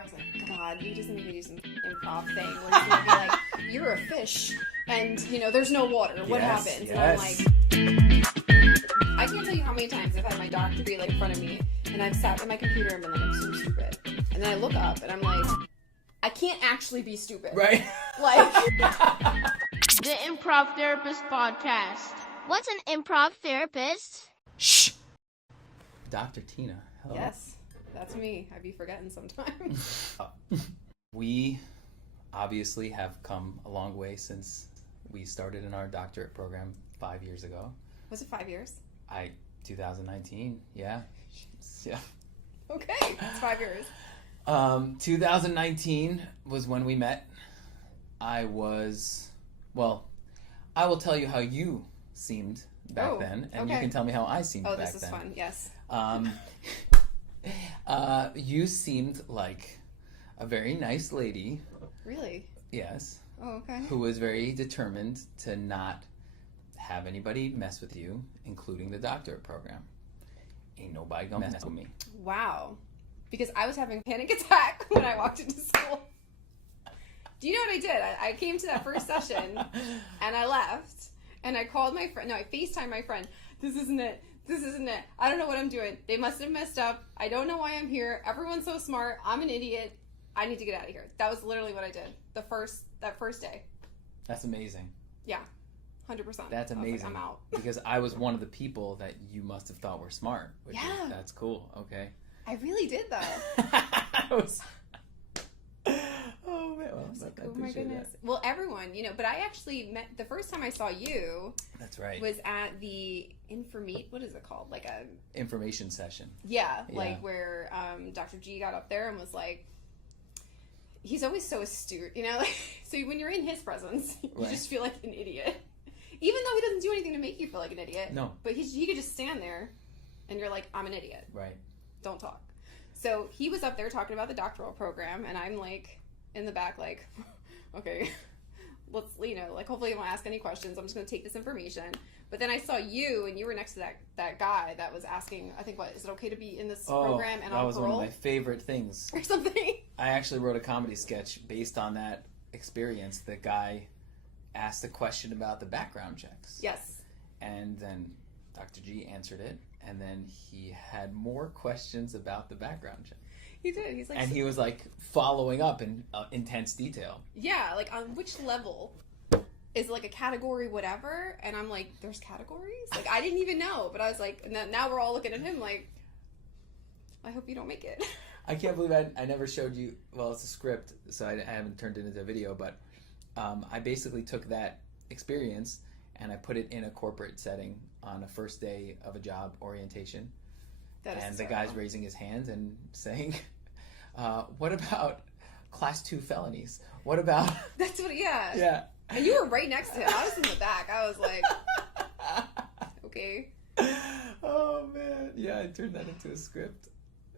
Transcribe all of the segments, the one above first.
I was like, God, he doesn't even do some improv thing where he's gonna be like, you're a fish, and there's no water. What happens? Yes. And I'm like, I can't tell you how many times I've had my doctor be like in front of me, and I've sat at my computer and been like, I'm so stupid, and then I look up and I'm like, I can't actually be stupid, Right? Like, The Improv Therapist Podcast. What's an improv therapist? Shh. Dr. Tina. Hello. yes, that's me. I'd be forgetting sometimes. We obviously have come a long way since we started in our doctorate program 5 years ago. Was it 5 years? 2019, yeah. Yeah. Okay, it's 5 years. 2019 was when we met. I will tell you how you seemed back then, and you okay. can tell me how I seemed back then. Oh, this is fun, yes. You seemed like a very nice lady. Really? Yes. Oh, okay. Who was very determined to not have anybody mess with you, including the doctorate program. Ain't nobody gonna mess with me. Wow. Because I was having a panic attack when I walked into school. Do you know what I did? I came to that first session and I left and I called my friend. No, I FaceTimed my friend. This isn't it. This isn't it. I don't know what I'm doing. They must have messed up. I don't know why I'm here. Everyone's so smart. I'm an idiot. I need to get out of here. That was literally what I did that first day. That's amazing. Yeah. 100%. That's amazing. Like, I'm out. Because I was one of the people that you must have thought were smart. Yeah. That's cool. Okay. I really did though. Oh man, well, I was like, I oh my appreciate goodness. that. Well, everyone, but I actually met, the first time I saw you That's right. was at the what is it called? Like a... Information session. Yeah, Yeah. like where Dr. G got up there and was like, he's always so astute, so when you're in his presence, you Right. just feel like an idiot. Even though he doesn't do anything to make you feel like an idiot. No. But he could just stand there and you're like, I'm an idiot. Right. Don't talk. So he was up there talking about the doctoral program, and I'm like in the back like, okay, let's, hopefully he won't ask any questions. I'm just going to take this information. But then I saw you, and you were next to that guy that was asking, I think, is it okay to be in this program and that on was parole? one of my favorite things. Or something. I actually wrote a comedy sketch based on that experience. The guy asked a question about the background checks. Yes. And then Dr. G answered it, and then he had more questions about the background check. He did. He's like... And he was like following up in intense detail. Yeah, like on which level? Is it like a category whatever? And I'm like, there's categories? Like, I didn't even know. But I was like, and then now we're all looking at him like, I hope you don't make it. I can't believe I never showed you, well, it's a script, so I haven't turned it into a video, but I basically took that experience and I put it in a corporate setting on a first day of a job orientation. And the guy's raising his hand and saying, what about class 2 felonies? What about... That's what, yeah. Yeah. And you were right next to him. I was in the back. I was like, okay. Oh, man. Yeah, I turned that into a script.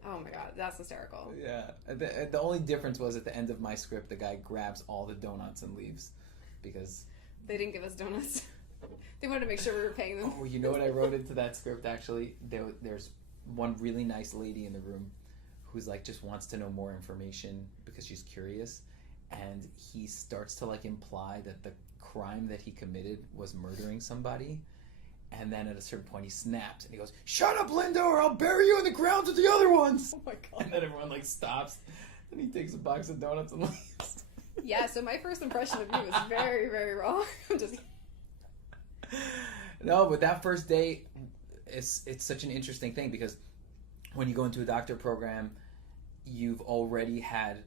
Oh, my God. That's hysterical. Yeah. The only difference was at the end of my script, the guy grabs all the donuts and leaves because... They didn't give us donuts. They wanted to make sure we were paying them. Oh, you know what I wrote into that script, actually? There's one really nice lady in the room who's like just wants to know more information because she's curious, and he starts to like imply that the crime that he committed was murdering somebody, and then at a certain point he snaps and he goes, "Shut up, Linda, or I'll bury you in the ground with the other ones." Oh my God. And then everyone like stops, and he takes a box of donuts and leaves. Yeah, so my first impression of you was very, very wrong. I'm just... No, but that first day, it's such an interesting thing because when you go into a doctor program, you've already had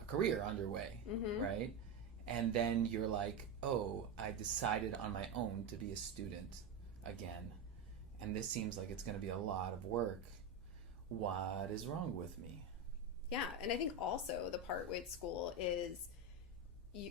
a career underway, Mm-hmm. right? And then you're like, oh, I decided on my own to be a student again, and this seems like it's going to be a lot of work. What is wrong with me? Yeah, and I think also the part with school is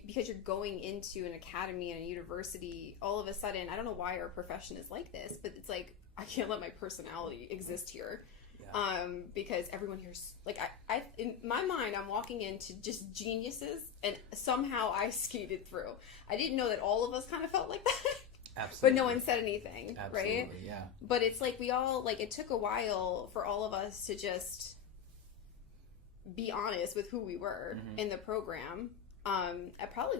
because you're going into an academy and a university, all of a sudden, I don't know why our profession is like this, but it's like, I can't let my personality exist here. Yeah. Because everyone here's like, I in my mind, I'm walking into just geniuses, and somehow I skated through. I didn't know that all of us kind of felt like that. Absolutely. But no one said anything, Absolutely, right? yeah. But it's like we all, like, it took a while for all of us to just be honest with who we were in the program. At probably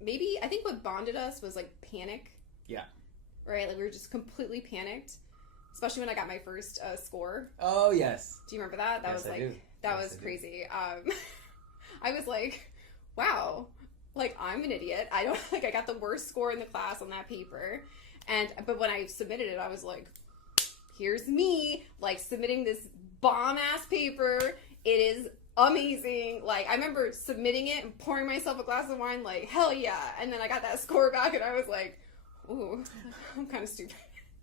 maybe, I think what bonded us was like panic. Yeah. Right? Like we were just completely panicked, especially when I got my first score. Oh, yes. Do you remember that? That Yes, was I do. that Yes, was I do. crazy. I was like, wow, like I'm an idiot. I don't I got the worst score in the class on that paper. But when I submitted it, I was like, here's me, like submitting this bomb ass paper. It is amazing. Like I remember submitting it and pouring myself a glass of wine, like hell yeah. And then I got that score back and I was like, ooh, I'm kind of stupid.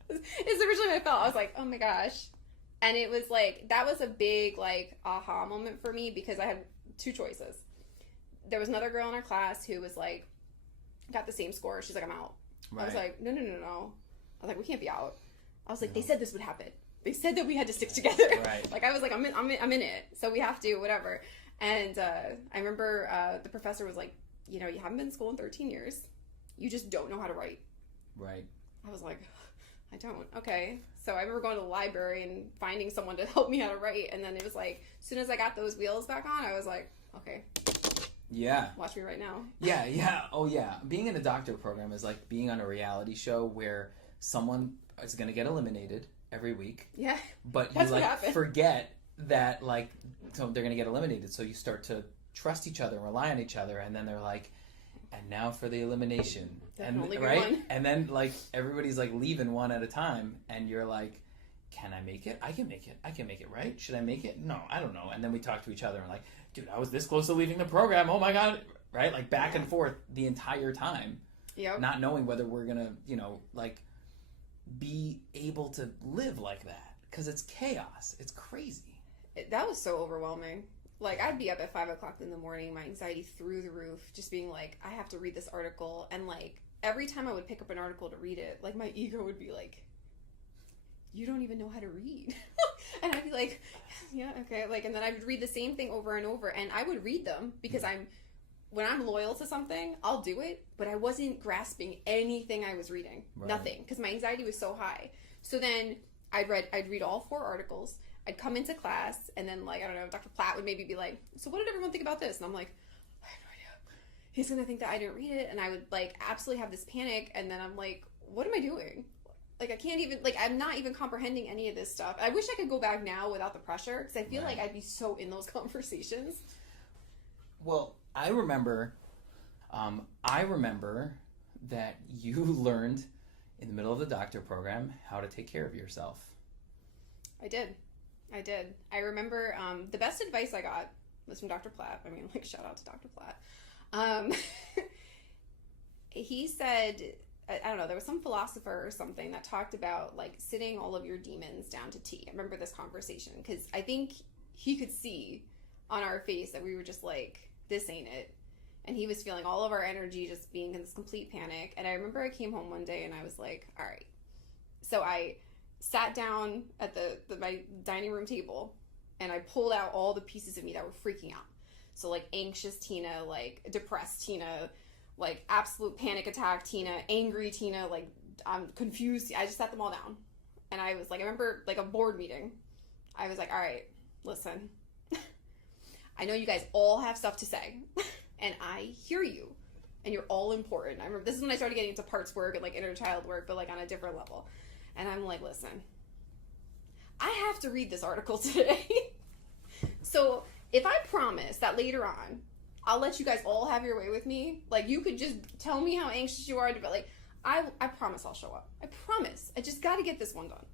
It's originally what I felt. I was like, oh my gosh. And it was like, that was a big like aha moment for me because I had two choices. There was another girl in our class who was like, got the same score. She's like, I'm out. Right. I was like, no. I was like, we can't be out. I was like, they said this would happen. They said that we had to stick together. Right. Like I was like, I'm in it. So we have to, whatever. And I remember the professor was like, you know, you haven't been in school in 13 years. You just don't know how to write. Right. I was like, I don't. Okay. So I remember going to the library and finding someone to help me how to write. And then it was like, as soon as I got those wheels back on, I was like, okay. Yeah. Watch me right now. Yeah. Oh, yeah. Being in a doctorate program is like being on a reality show where someone is going to get eliminated every week. Yeah. But you forget that so they're going to get eliminated. So you start to trust each other and rely on each other. And then they're like, and now for the elimination. Definitely right? one. And then everybody's leaving one at a time. And you're like, can I make it? I can make it, right? Should I make it? No, I don't know. And then we talk to each other and like, dude, I was this close to leaving the program. Oh my God. Right? Back and forth the entire time. Yep. Not knowing whether we're going to, be able to live like that. Because it's chaos. It's crazy. That was so overwhelming. I'd be up at 5 o'clock in the morning, my anxiety through the roof, just being like, I have to read this article. And every time I would pick up an article to read it, my ego would be like, you don't even know how to read. And I'd be like, yeah, okay. And then I would read the same thing over and over. And I would read them because when I'm loyal to something, I'll do it. But I wasn't grasping anything I was reading. Right. Nothing. Because my anxiety was so high. So then I'd read all 4 articles. I'd come into class, and then, I don't know, Dr. Platt would maybe be like, so what did everyone think about this? And I'm like, I have no idea. He's going to think that I didn't read it. And I would, absolutely have this panic. And then I'm like, what am I doing? I can't even, I'm not even comprehending any of this stuff. I wish I could go back now without the pressure, because I feel like I'd be so in those conversations. Well, I remember that you learned in the middle of the doctor program how to take care of yourself. I did. I remember the best advice I got was from Dr. Platt. I mean, shout out to Dr. Platt. He said, I don't know, there was some philosopher or something that talked about sitting all of your demons down to tea. I remember this conversation because I think he could see on our face that we were just this ain't it. And he was feeling all of our energy just being in this complete panic. And I remember I came home one day and I was like, all right. So I sat down at my dining room table and I pulled out all the pieces of me that were freaking out. So anxious Tina, depressed Tina, absolute panic attack Tina, angry Tina, I'm confused. I just sat them all down. And I was I remember a board meeting. I was like, all right, listen. I know you guys all have stuff to say and I hear you and you're all important. I remember this is when I started getting into parts work and inner child work, but on a different level. And I'm like, listen, I have to read this article today. So if I promise that later on, I'll let you guys all have your way with me. You could just tell me how anxious you are. But I promise I'll show up. I promise. I just got to get this one done.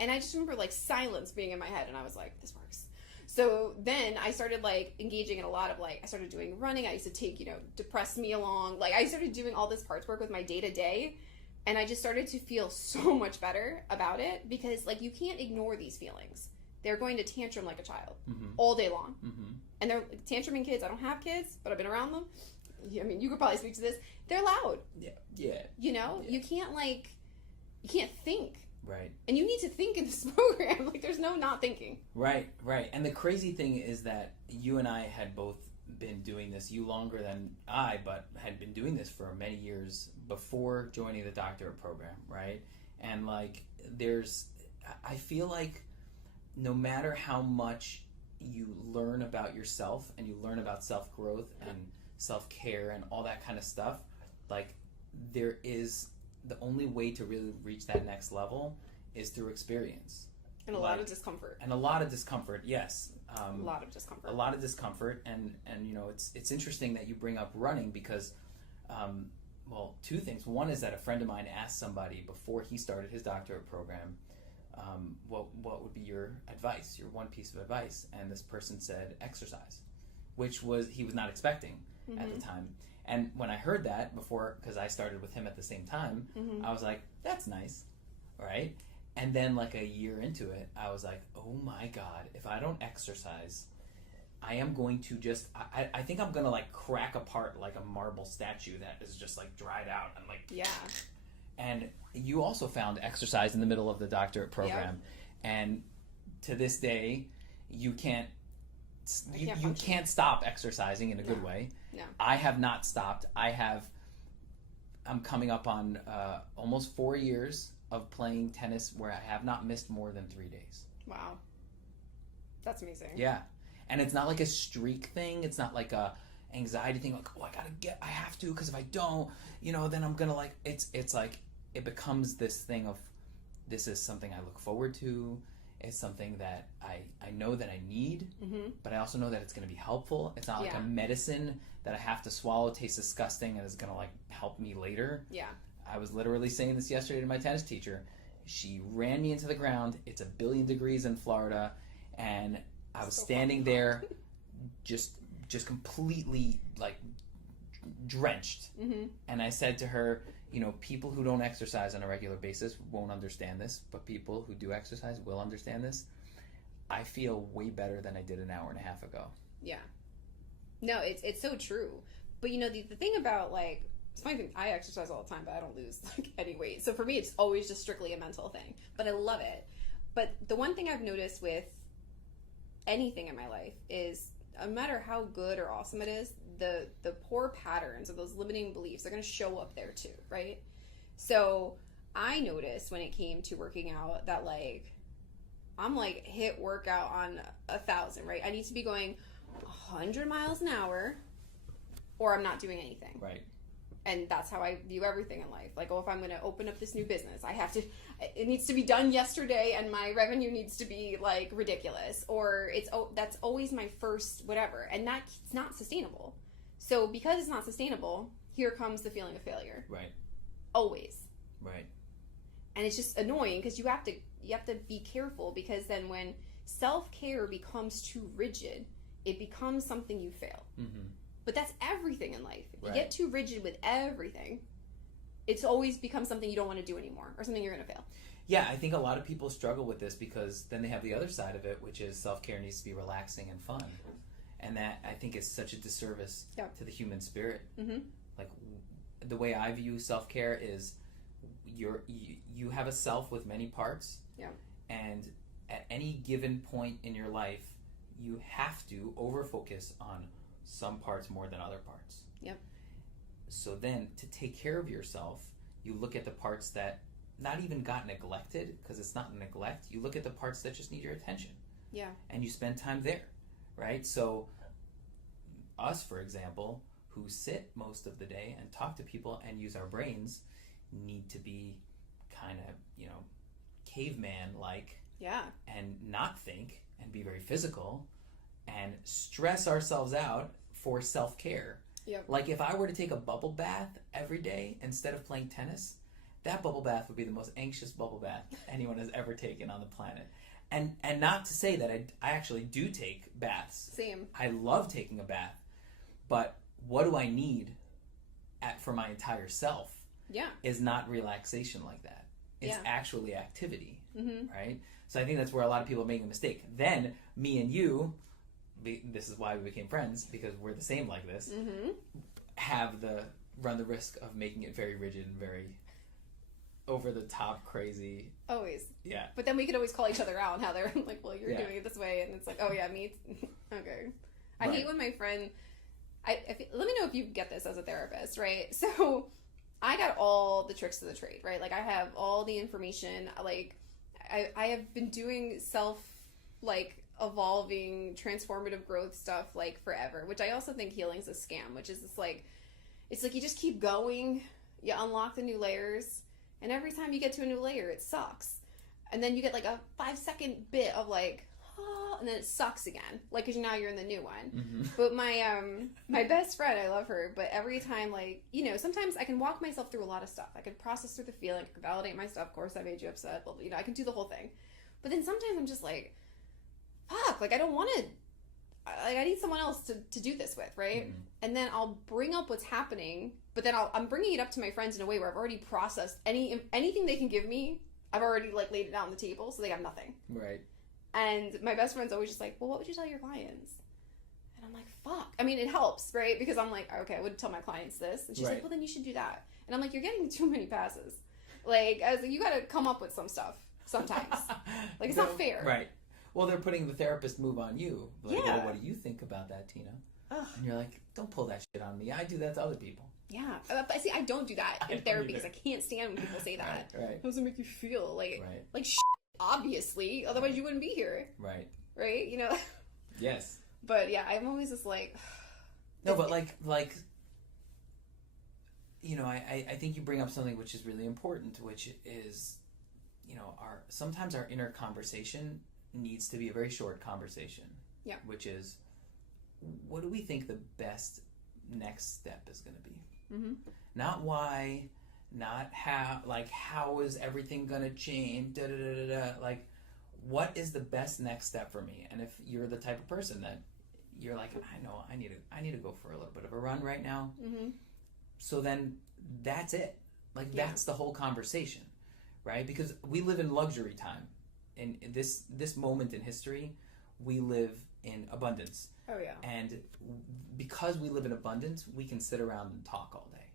And I just remember silence being in my head. And I was like, this works. So then I started engaging in a lot of I started doing running. I used to take, depress me along. I started doing all this parts work with my day to day. And I just started to feel so much better about it because, you can't ignore these feelings. They're going to tantrum like a child all day long. Mm-hmm. And they're tantruming kids. I don't have kids, but I've been around them. I mean, you could probably speak to this. They're loud. Yeah. You know? Yeah. You can't think. Right. And you need to think in this program. There's no not thinking. Right. And the crazy thing is that you and I had both been doing this, you longer than I, but had been doing this for many years before joining the doctorate program, right? And I feel no matter how much you learn about yourself and you learn about self-growth and self-care and all that kind of stuff, like there is the only way to really reach that next level is through experience. And a lot of discomfort. And a lot of discomfort, yes. A lot of discomfort. A lot of discomfort, and you know, it's interesting that you bring up running because, well, two things. One is that a friend of mine asked somebody before he started his doctorate program, what would be your advice, your one piece of advice? And this person said exercise, which he was not expecting at the time. And when I heard that before, because I started with him at the same time, I was like, that's nice, right? And then like a year into it, I was like, oh my God, if I don't exercise, I am going to just, I think I'm going to like crack apart like a marble statue that is just like dried out. And like, yeah. And you also found exercise in the middle of the doctorate program. Yep. And to this day, you can't stop exercising in a good way. No. I have not stopped. I'm coming up on almost 4 years of playing tennis where I have not missed more than 3 days. Wow. That's amazing. Yeah. And it's not like a streak thing. It's not like a anxiety thing like, oh, I have to, because if I don't, you know, then I'm gonna like, it's like, it becomes this thing of, this is something I look forward to. It's something that I know that I need, but I also know that it's going to be helpful. It's not like a medicine that I have to swallow, tastes disgusting, and is going to like help me later. Yeah. I was literally saying this yesterday to my tennis teacher. She ran me into the ground. It's 1 billion degrees in Florida, and I was standing there just completely like drenched. And I said to her, you know, people who don't exercise on a regular basis won't understand this, but people who do exercise will understand this. I feel way better than I did an hour and a half ago. Yeah. No, it's so true. But you know, the thing about like, it's funny thing, I exercise all the time, but I don't lose like any weight. So for me, it's always just strictly a mental thing. But I love it. But the one thing I've noticed with anything in my life is, no matter how good or awesome it is, the poor patterns of those limiting beliefs are going to show up there too, right? So I noticed when it came to working out that like, I'm like hit workout on 1,000, right? I need to be going 100 miles an hour or I'm not doing anything. Right. And that's how I view everything in life. Like, oh, if I'm going to open up this new business, it needs to be done yesterday and my revenue needs to be like ridiculous, or that's always my first whatever. And that's not sustainable. So because it's not sustainable, here comes the feeling of failure. Right. Always. Right. And it's just annoying because you have to be careful, because then when self-care becomes too rigid, it becomes something you fail. But that's everything in life. If you get too rigid with everything, it's always becomes something you don't want to do anymore, or something you're going to fail. Yeah, I think a lot of people struggle with this because then they have the other side of it, which is self-care needs to be relaxing and fun. And that, I think, is such a disservice to the human spirit. Like, the way I view self-care is you have a self with many parts. Yeah. And at any given point in your life, you have to over-focus on some parts more than other parts. Yep. So then, to take care of yourself, you look at the parts that not even got neglected, because it's not neglect. You look at the parts that just need your attention. Yeah. And you spend time there, right? So, us, for example, who sit most of the day and talk to people and use our brains, need to be kind of, you know, caveman-like. Yeah. And not think and be very physical and stress ourselves out for self-care. Yep. Like, if I were to take a bubble bath every day instead of playing tennis, that bubble bath would be the most anxious bubble bath anyone has ever taken on the planet. And not to say that I actually do take baths. Same. I love taking a bath. But what do I need for my entire self? Yeah. Is not relaxation like that. It's actually activity, right? So I think that's where a lot of people make a mistake. Then, me and you, this is why we became friends, because we're the same like this, run the risk of making it very rigid and very over the top crazy. Always. Yeah. But then we could always call each other out on how they're like, well, you're doing it this way, and it's like, oh yeah, me. Okay. I hate when my friend. Let me know if you get this as a therapist, right? So, I got all the tricks of the trade, right? Like, I have all the information. Like, I have been doing self, like, evolving, transformative growth stuff like forever, which I also think healing's a scam, which is it's like you just keep going, you unlock the new layers, and every time you get to a new layer, it sucks. And then you get like a 5-second bit of like, oh, and then it sucks again. Like, cause now you're in the new one. Mm-hmm. But my best friend, I love her, but every time, like, you know, sometimes I can walk myself through a lot of stuff. I can process through the feeling, I can validate my stuff. Of course, I made you upset. But, you know, I can do the whole thing. But then sometimes I'm just like, fuck, like, I don't want to, like, I need someone else to do this with, right? Mm-hmm. And then I'll bring up what's happening, but then I'm bringing it up to my friends in a way where I've already processed anything they can give me. I've already, like, laid it out on the table, so they have nothing. Right. And my best friend's always just like, well, what would you tell your clients? And I'm like, fuck. I mean, it helps, right? Because I'm like, okay, I would tell my clients this. And she's like, well, then you should do that. And I'm like, you're getting too many passes. Like, I was like, you got to come up with some stuff sometimes. Like, it's not fair. Right. Well, they're putting the therapist move on you. Like, Yeah. well, what do you think about that, Tina? Ugh. And you're like, don't pull that shit on me. I do that to other people. Yeah. But see, I don't do that I in don't therapy either. because I can't stand when people say that. Right. How does it make you feel? Like, Right. like obviously. Otherwise, you wouldn't be here. Right. Right? You know? Yes. But yeah, I'm always just like... No, but like, you know, I think you bring up something which is really important, which is, you know, sometimes our inner conversation needs to be a very short conversation. Yeah. Which is, what do we think the best next step is going to be? Mm-hmm. Not why, not how, like, how is everything going to change, like, what is the best next step for me? And if you're the type of person that you're like, I know, I need to go for a little bit of a run right now. Mm-hmm. So then that's it. Like, that's the whole conversation, right? Because we live in luxury time. In this moment in history, we live in abundance. Oh, yeah. And because we live in abundance, we can sit around and talk all day,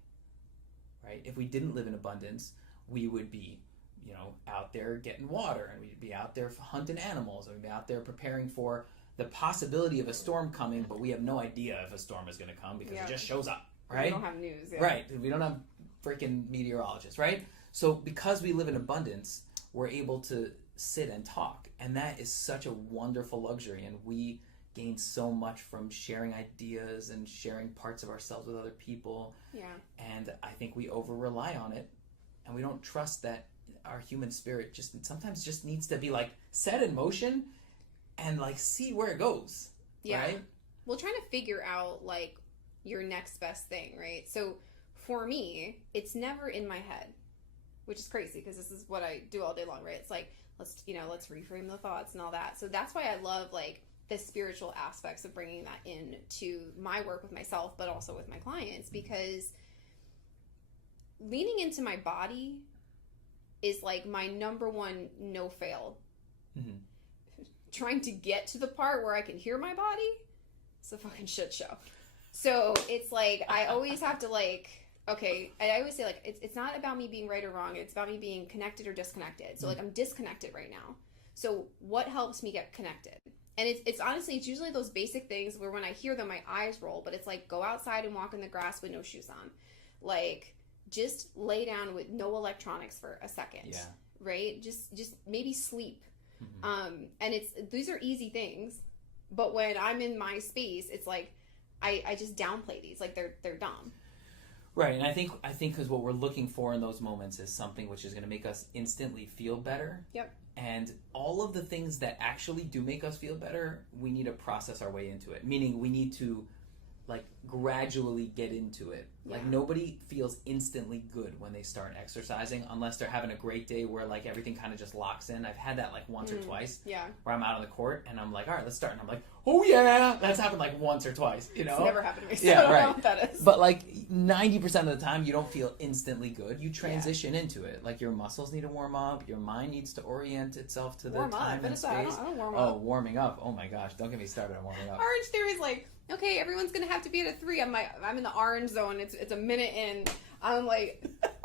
right? If we didn't live in abundance, we would be, you know, out there getting water, and we'd be out there hunting animals, and we'd be out there preparing for the possibility of a storm coming, but we have no idea if a storm is going to come because it just shows up, right? We don't have news. Yeah. Right. We don't have freaking meteorologists, right? So because we live in abundance, we're able to sit and talk, and that is such a wonderful luxury, and we gain so much from sharing ideas and sharing parts of ourselves with other people. Yeah. And I think we over rely on it, and we don't trust that our human spirit sometimes just needs to be like set in motion and like see where it goes. Yeah. Right? Well, trying to figure out like your next best thing, right? So for me, it's never in my head, which is crazy because this is what I do all day long, right? It's like, let's reframe the thoughts and all that. So that's why I love like the spiritual aspects of bringing that in to my work with myself, but also with my clients, because leaning into my body is like my number one no fail. Mm-hmm. Trying to get to the part where I can hear my body, it's a fucking shit show. So it's like I always have to like, okay, I always say like it's not about me being right or wrong, it's about me being connected or disconnected. So like I'm disconnected right now. So what helps me get connected? And it's honestly, it's usually those basic things where when I hear them, my eyes roll, but it's like go outside and walk in the grass with no shoes on. Like just lay down with no electronics for a second. Yeah. Right? Just maybe sleep. Mm-hmm. And these are easy things, but when I'm in my space, it's like I just downplay these, like they're dumb. Right, and I think because what we're looking for in those moments is something which is going to make us instantly feel better. Yep. And all of the things that actually do make us feel better, we need to process our way into it. Meaning we need to like gradually get into it. Yeah. Like nobody feels instantly good when they start exercising unless they're having a great day where like everything kind of just locks in. I've had that like once or twice. Yeah. Where I'm out on the court and I'm like, all right, let's start. And I'm like, oh yeah, that's happened like once or twice. You know, it's never happened to me. So yeah, I don't right. know what that is. But like 90% of the time, you don't feel instantly good. You transition into it. Like your muscles need to warm up. Your mind needs to orient itself to the time and space. I don't warm up. Oh, warming up. Oh my gosh, don't get me started on warming up. Orange Theory is like, okay, everyone's gonna have to be at a 3. I'm in the orange zone. It's a minute in. I'm like,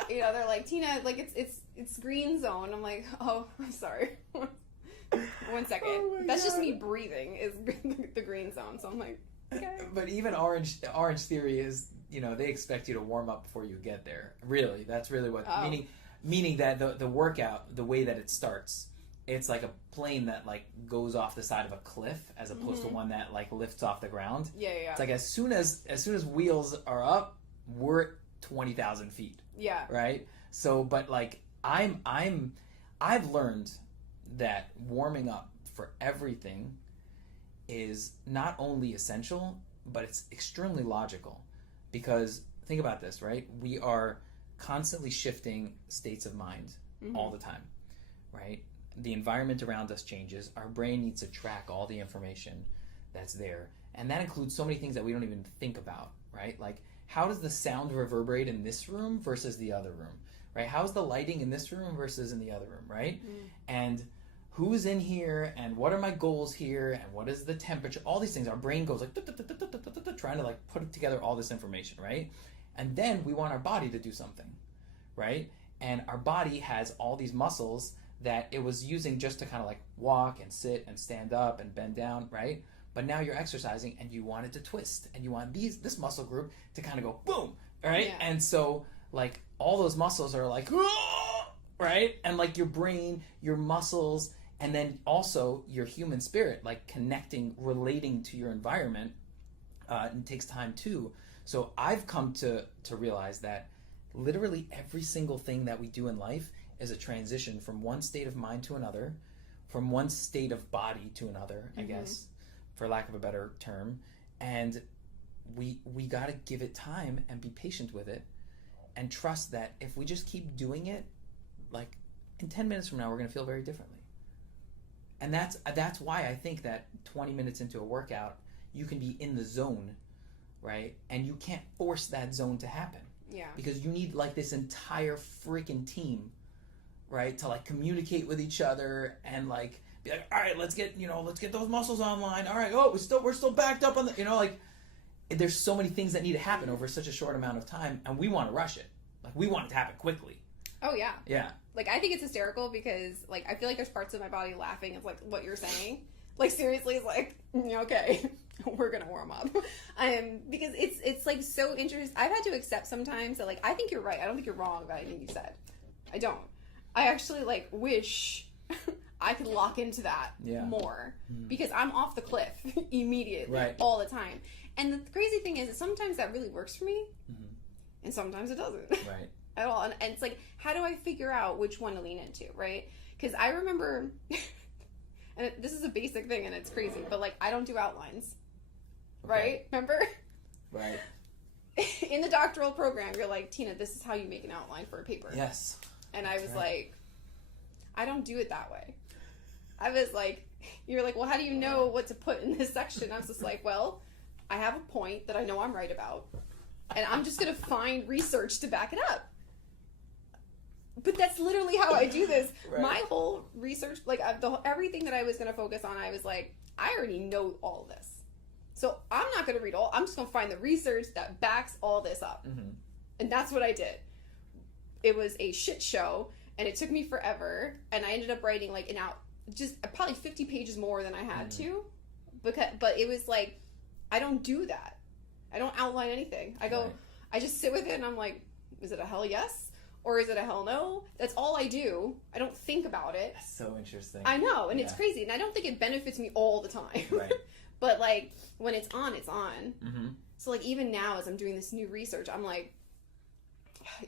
you know, they're like, Tina, like it's green zone. I'm like, oh, I'm sorry. 1 second. Oh that's just me breathing is the green zone. So I'm like, okay. But even Orange Theory is, you know, they expect you to warm up before you get there. Really, that's really what meaning that the workout, the way that it starts it's like a plane that like goes off the side of a cliff as opposed to one that like lifts off the ground. Yeah. It's like as soon as wheels are up, we're at 20,000 feet. Yeah. Right. So, but like I've learned that warming up for everything is not only essential, but it's extremely logical. Because think about this, right? We are constantly shifting states of mind all the time, right? The environment around us changes. Our brain needs to track all the information that's there. And that includes so many things that we don't even think about, right? Like, how does the sound reverberate in this room versus the other room, right? How's the lighting in this room versus in the other room, right? And who's in here, and what are my goals here, and what is the temperature? All these things. Our brain goes like, trying to like put together all this information, right? And then we want our body to do something, right? And our body has all these muscles that it was using just to kind of like walk and sit and stand up and bend down, right? But now you're exercising and you want it to twist, and you want this muscle group to kind of go boom, right? Yeah. And so like all those muscles are like, right? And like your brain, your muscles, and then also your human spirit, like connecting, relating to your environment, it takes time too. So I've come to realize that literally every single thing that we do in life is a transition from one state of mind to another, from one state of body to another, I guess, for lack of a better term. And we got to give it time and be patient with it and trust that if we just keep doing it, like in 10 minutes from now, we're going to feel very differently. And that's why I think that 20 minutes into a workout, you can be in the zone, right? And you can't force that zone to happen. Yeah. Because you need like this entire freaking team, right? To like communicate with each other and like be like, all right, let's get those muscles online. All right, we're still backed up on the, like there's so many things that need to happen over such a short amount of time, and we want to rush it. Like we want it to happen quickly. Oh yeah. Yeah. Like I think it's hysterical because like I feel like there's parts of my body laughing at like what you're saying. Like seriously, it's like okay, we're gonna warm up. Because it's like so interesting. I've had to accept sometimes that like I think you're right. I don't think you're wrong about anything you said. I don't. I actually like wish I could lock into that more because I'm off the cliff immediately all the time. And the crazy thing is that sometimes that really works for me, and sometimes it doesn't. Right. At all. And it's like, how do I figure out which one to lean into, right? Because I remember, and this is a basic thing and it's crazy, but like I don't do outlines, right? Remember? Right. In the doctoral program, you're like, Tina, this is how you make an outline for a paper. Yes. And I was like, I don't do it that way. I was like, you're like, well, how do you know what to put in this section? I was just like, well, I have a point that I know I'm right about, and I'm just going to find research to back it up. But that's literally how I do this. Right. My whole research, like everything that I was going to focus on, I was like, I already know all this. So I'm not going to read all. I'm just going to find the research that backs all this up. And that's what I did. It was a shit show, and it took me forever. And I ended up writing like just probably 50 pages more than I had to. But it was like, I don't do that. I don't outline anything. I go, I just sit with it, and I'm like, is it a hell yes? Or is it a hell no? That's all I do. I don't think about it. That's so interesting. I know, and it's crazy. And I don't think it benefits me all the time. Right. But, like, when it's on, it's on. So, like, even now as I'm doing this new research, I'm like,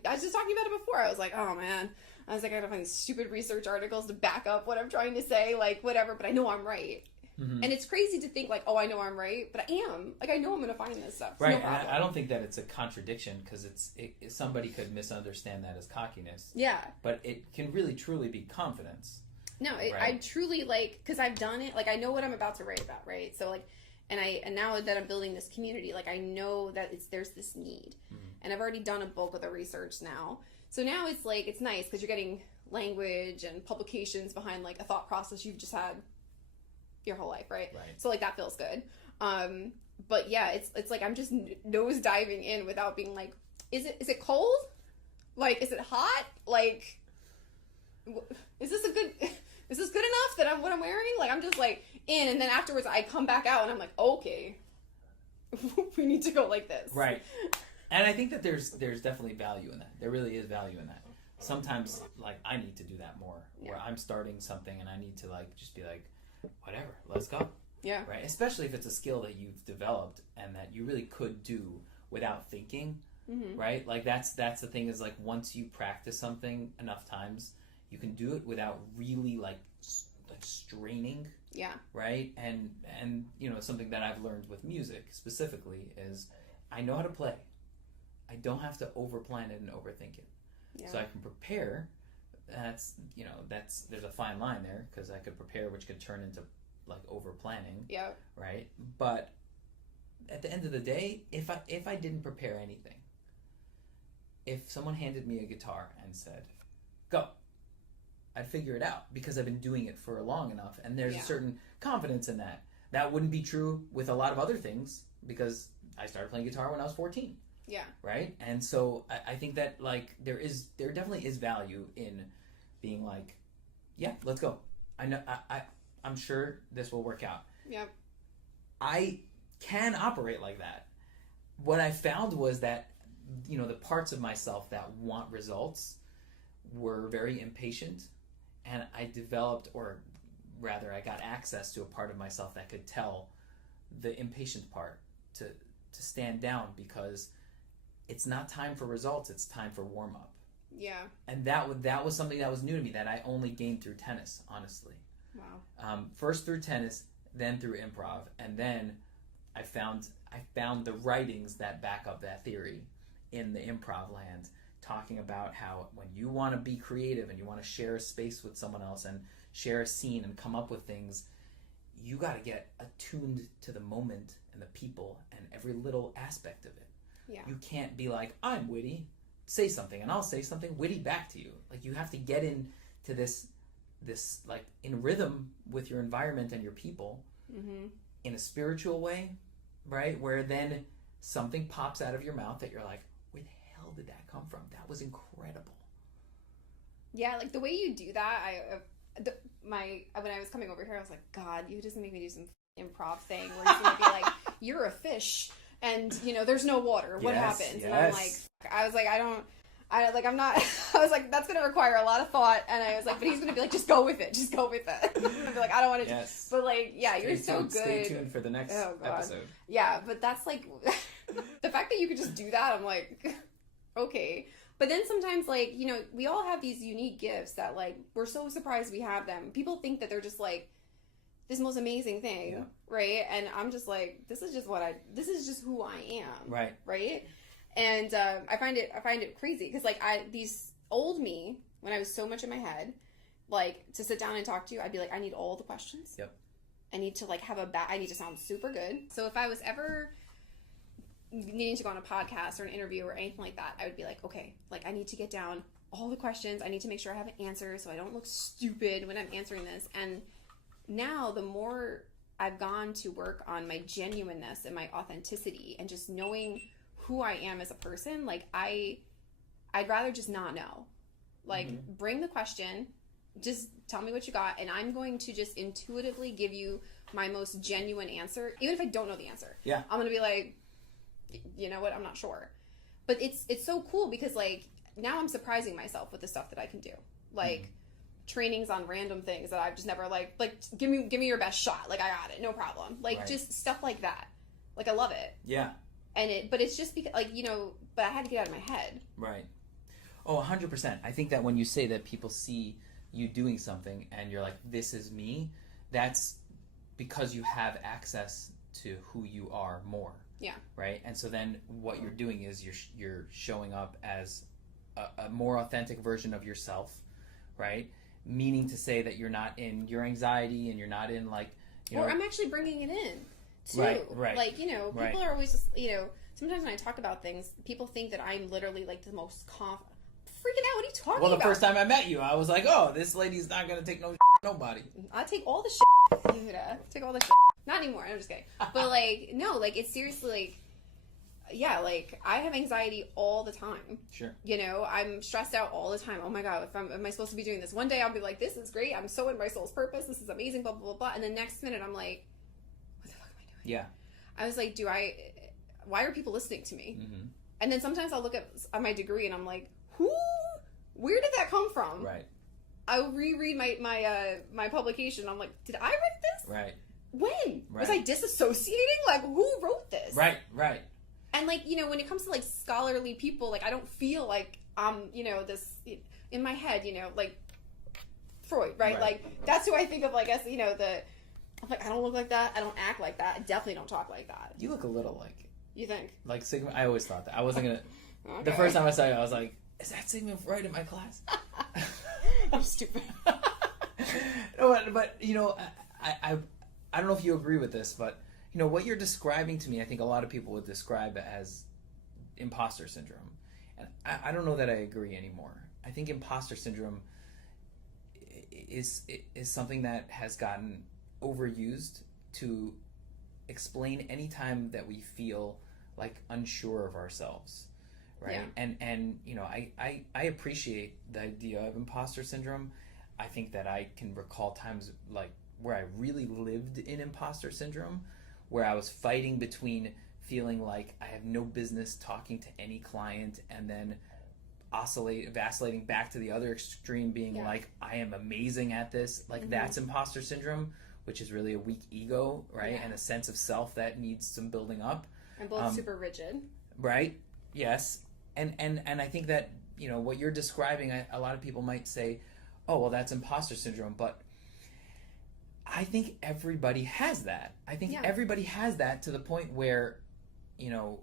I was just talking about it before. I was like, oh, man. I was like, I gotta find these stupid research articles to back up what I'm trying to say, like, whatever. But I know I'm right. And it's crazy to think, like, oh, I know I'm right, but I am. Like, I know I'm going to find this stuff. Right, no and I don't think that it's a contradiction, because somebody could misunderstand that as cockiness. Yeah. But it can really, truly be confidence. No, I truly, like, because I've done it, like, I know what I'm about to write about, right? So, like, and now that I'm building this community, like, I know that there's this need. And I've already done a bulk of the research now. So now it's, like, it's nice, because you're getting language and publications behind, like, a thought process you've just had your whole life, right? So like that feels good. But yeah, it's like I'm just nose diving in without being like, is it cold? Like, is it hot? Like, is this good enough that what I'm wearing? Like, I'm just like in, and then afterwards I come back out and I'm like, okay, we need to go like this. Right. And I think that there's definitely value in that. There really is value in that. sometimes like I need to do that more, where I'm starting something and I need to like just be like, whatever, let's go. Yeah. Right. Especially if it's a skill that you've developed and that you really could do without thinking. Mm-hmm. Right. Like that's the thing, is like once you practice something enough times, you can do it without really like straining. Yeah. Right. And you know, something that I've learned with music specifically is I know how to play. I don't have to overplan it and overthink it. Yeah. So I can prepare. There's a fine line there, because I could prepare, which could turn into like over planning. Yeah. Right. But at the end of the day, if I didn't prepare anything, if someone handed me a guitar and said, "Go," I'd figure it out, because I've been doing it for long enough, and there's a certain confidence in that. That wouldn't be true with a lot of other things, because I started playing guitar when I was 14. Yeah. Right? And so I think that like there definitely is value in being like, yeah, let's go. I know I'm sure this will work out. Yep. I can operate like that. What I found was that, you know, the parts of myself that want results were very impatient, and I developed, or rather I got access to a part of myself that could tell the impatient part to stand down, because it's not time for results, it's time for warm up. Yeah. And that was something that was new to me, that I only gained through tennis, honestly. Wow. First through tennis, then through improv, and then I found the writings that back up that theory in the improv land, talking about how when you want to be creative and you want to share a space with someone else and share a scene and come up with things, you got to get attuned to the moment and the people and every little aspect of it. Yeah. You can't be like, I'm witty, say something, and I'll say something witty back to you. Like, you have to get into this like in rhythm with your environment and your people, mm-hmm. in a spiritual way, right? Where then something pops out of your mouth that you're like, where the hell did that come from? That was incredible. Yeah, like the way you do that, when I was coming over here, I was like, God, you just make me do some improv thing where he's gonna be like, you're a fish, and you know, there's no water. What happens? Yes. And I'm like, I was like, I'm not. I was like, that's gonna require a lot of thought, and I was like, but he's gonna be like, just go with it. I'm gonna be like, I don't want to. Yes. But like, yeah, you're so good. Stay tuned for the next episode. Yeah, but that's like the fact that you could just do that. I'm like, okay. But then sometimes, like, you know, we all have these unique gifts that, like, we're so surprised we have them. People think that they're just, like, this most amazing thing, right? And I'm just like, this is just who I am. Right? And I find it crazy, because, like, these old me, when I was so much in my head, like, to sit down and talk to you, I'd be like, I need all the questions. Yep. I need to, like, I need to sound super good. So if I was ever needing to go on a podcast or an interview or anything like that, I would be like, okay, like, I need to get down all the questions. I need to make sure I have an answer so I don't look stupid when I'm answering this. And now the more I've gone to work on my genuineness and my authenticity and just knowing who I am as a person, like, I'd rather just not know. Like, mm-hmm. bring the question, just tell me what you got, and I'm going to just intuitively give you my most genuine answer, even if I don't know the answer. Yeah. I'm going to be like, you know what, I'm not sure. But it's so cool, because, like, now I'm surprising myself with the stuff that I can do. Like, mm-hmm. trainings on random things that I've just never, like, give me your best shot. Like, I got it, no problem. Like, just stuff like that. Like, I love it. Yeah. But it's just because, like, you know, but I had to get out of my head. Right. Oh, 100%. I think that when you say that people see you doing something and you're like, this is me, that's because you have access to who you are more. Yeah. Right? And so then what you're doing is you're showing up as a more authentic version of yourself, right? Meaning to say that you're not in your anxiety and you're not in, like, you know... Or I'm actually bringing it in, too. Right. Like, you know, people are always just, you know... Sometimes when I talk about things, people think that I'm literally, like, the most freaking out. What are you talking about? Well, the first time I met you, I was like, oh, this lady's not going to take no nobody. I take all the shit, Juda. Take all the shit. Not anymore. I'm just kidding. But, like, no, like, it's seriously, like, yeah, like, I have anxiety all the time. Sure. You know, I'm stressed out all the time. Oh, my God, am I supposed to be doing this? One day I'll be like, this is great. I'm so in my soul's purpose. This is amazing, blah, blah, blah, blah. And the next minute I'm like, what the fuck am I doing? Yeah. I was like, why are people listening to me? Mm-hmm. And then sometimes I'll look at my degree and I'm like, who where did that come from? Right. I'll reread my publication. I'm like, did I write this? Right. When? Right. Was I disassociating? Like, who wrote this? Right. Right. And like, you know, when it comes to like scholarly people, like I don't feel like you know, this in my head, you know, like Freud, right? Like that's who I think of, like, as, you know, I'm like, I don't look like that. I don't act like that. I definitely don't talk like that. You look a little like it. You think? Like Sigmund. I always thought that. I wasn't gonna. Okay. The first time I saw you, I was like, "Is that Sigmund Freud in my class?" I'm stupid. No, but you know, I don't know if you agree with this, but you know what you're describing to me, I think a lot of people would describe as imposter syndrome, and I don't know that I agree anymore. I think imposter syndrome is something that has gotten overused to explain any time that we feel like unsure of ourselves, right? Yeah. And you know, I appreciate the idea of imposter syndrome. I think that I can recall times like where I really lived in imposter syndrome, where I was fighting between feeling like I have no business talking to any client and then vacillating back to the other extreme, being like, I am amazing at this. Like, that's imposter syndrome, which is really a weak ego, right? Yeah. And a sense of self that needs some building up. I'm both super rigid. Right? Yes. And I think that, you know, what you're describing, a lot of people might say, oh, well, that's imposter syndrome. But I think everybody has that. I think everybody has that, to the point where, you know,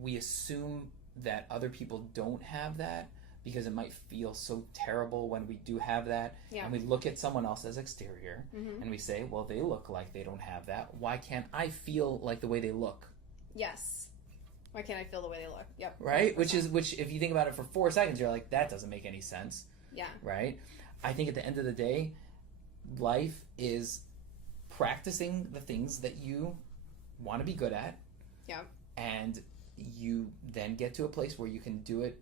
we assume that other people don't have that because it might feel so terrible when we do have that. Yeah. And we look at someone else's exterior and we say, well, they look like they don't have that. Why can't I feel like the way they look? Yes. Why can't I feel the way they look? Yep. Right? 100%. Which if you think about it for 4 seconds, you're like, that doesn't make any sense. Yeah. Right? I think at the end of the day, life is practicing the things that you want to be good at. Yeah. And you then get to a place where you can do it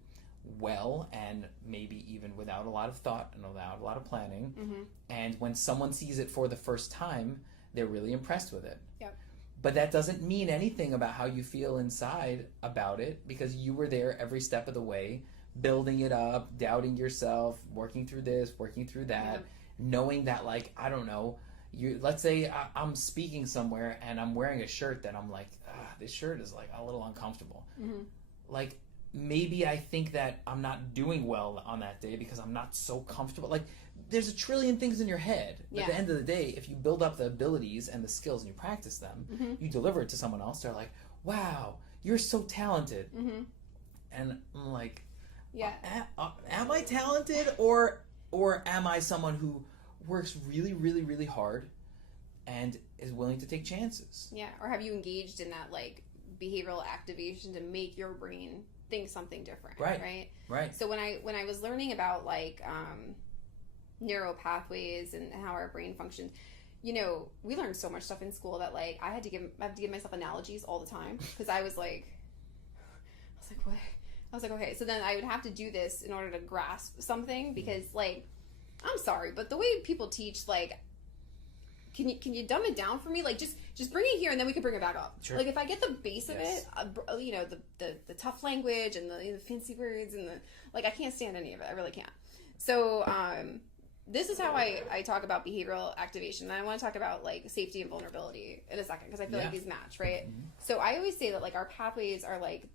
well, and maybe even without a lot of thought and without a lot of planning. And when someone sees it for the first time, they're really impressed with it. Yep. But that doesn't mean anything about how you feel inside about it, because you were there every step of the way, building it up, doubting yourself, working through this, working through that, knowing that, like, I don't know, let's say I'm speaking somewhere and I'm wearing a shirt that I'm like, this shirt is like a little uncomfortable. Like, maybe I think that I'm not doing well on that day because I'm not so comfortable. Like, there's a trillion things in your head. But at the end of the day, if you build up the abilities and the skills and you practice them, you deliver it to someone else, they're like, wow, you're so talented. And I'm like, am I talented, or am I someone who works really, really, really hard and is willing to take chances? Yeah. Or have you engaged in that, like, behavioral activation to make your brain think something different? Right. So when I was learning about, like, neural pathways and how our brain functions, you know, we learned so much stuff in school that, like, I have to give myself analogies all the time, because I was like, what? I was like, okay, so then I would have to do this in order to grasp something, because, like, I'm sorry, but the way people teach, like, can you dumb it down for me? Like, just bring it here and then we can bring it back up. Sure. Like, if I get the base of it, you know, the tough language and the fancy words and like, I can't stand any of it. I really can't. So, this is how I talk about behavioral activation. And I want to talk about, like, safety and vulnerability in a second, because I feel like these match, right? So I always say that, like, our pathways are like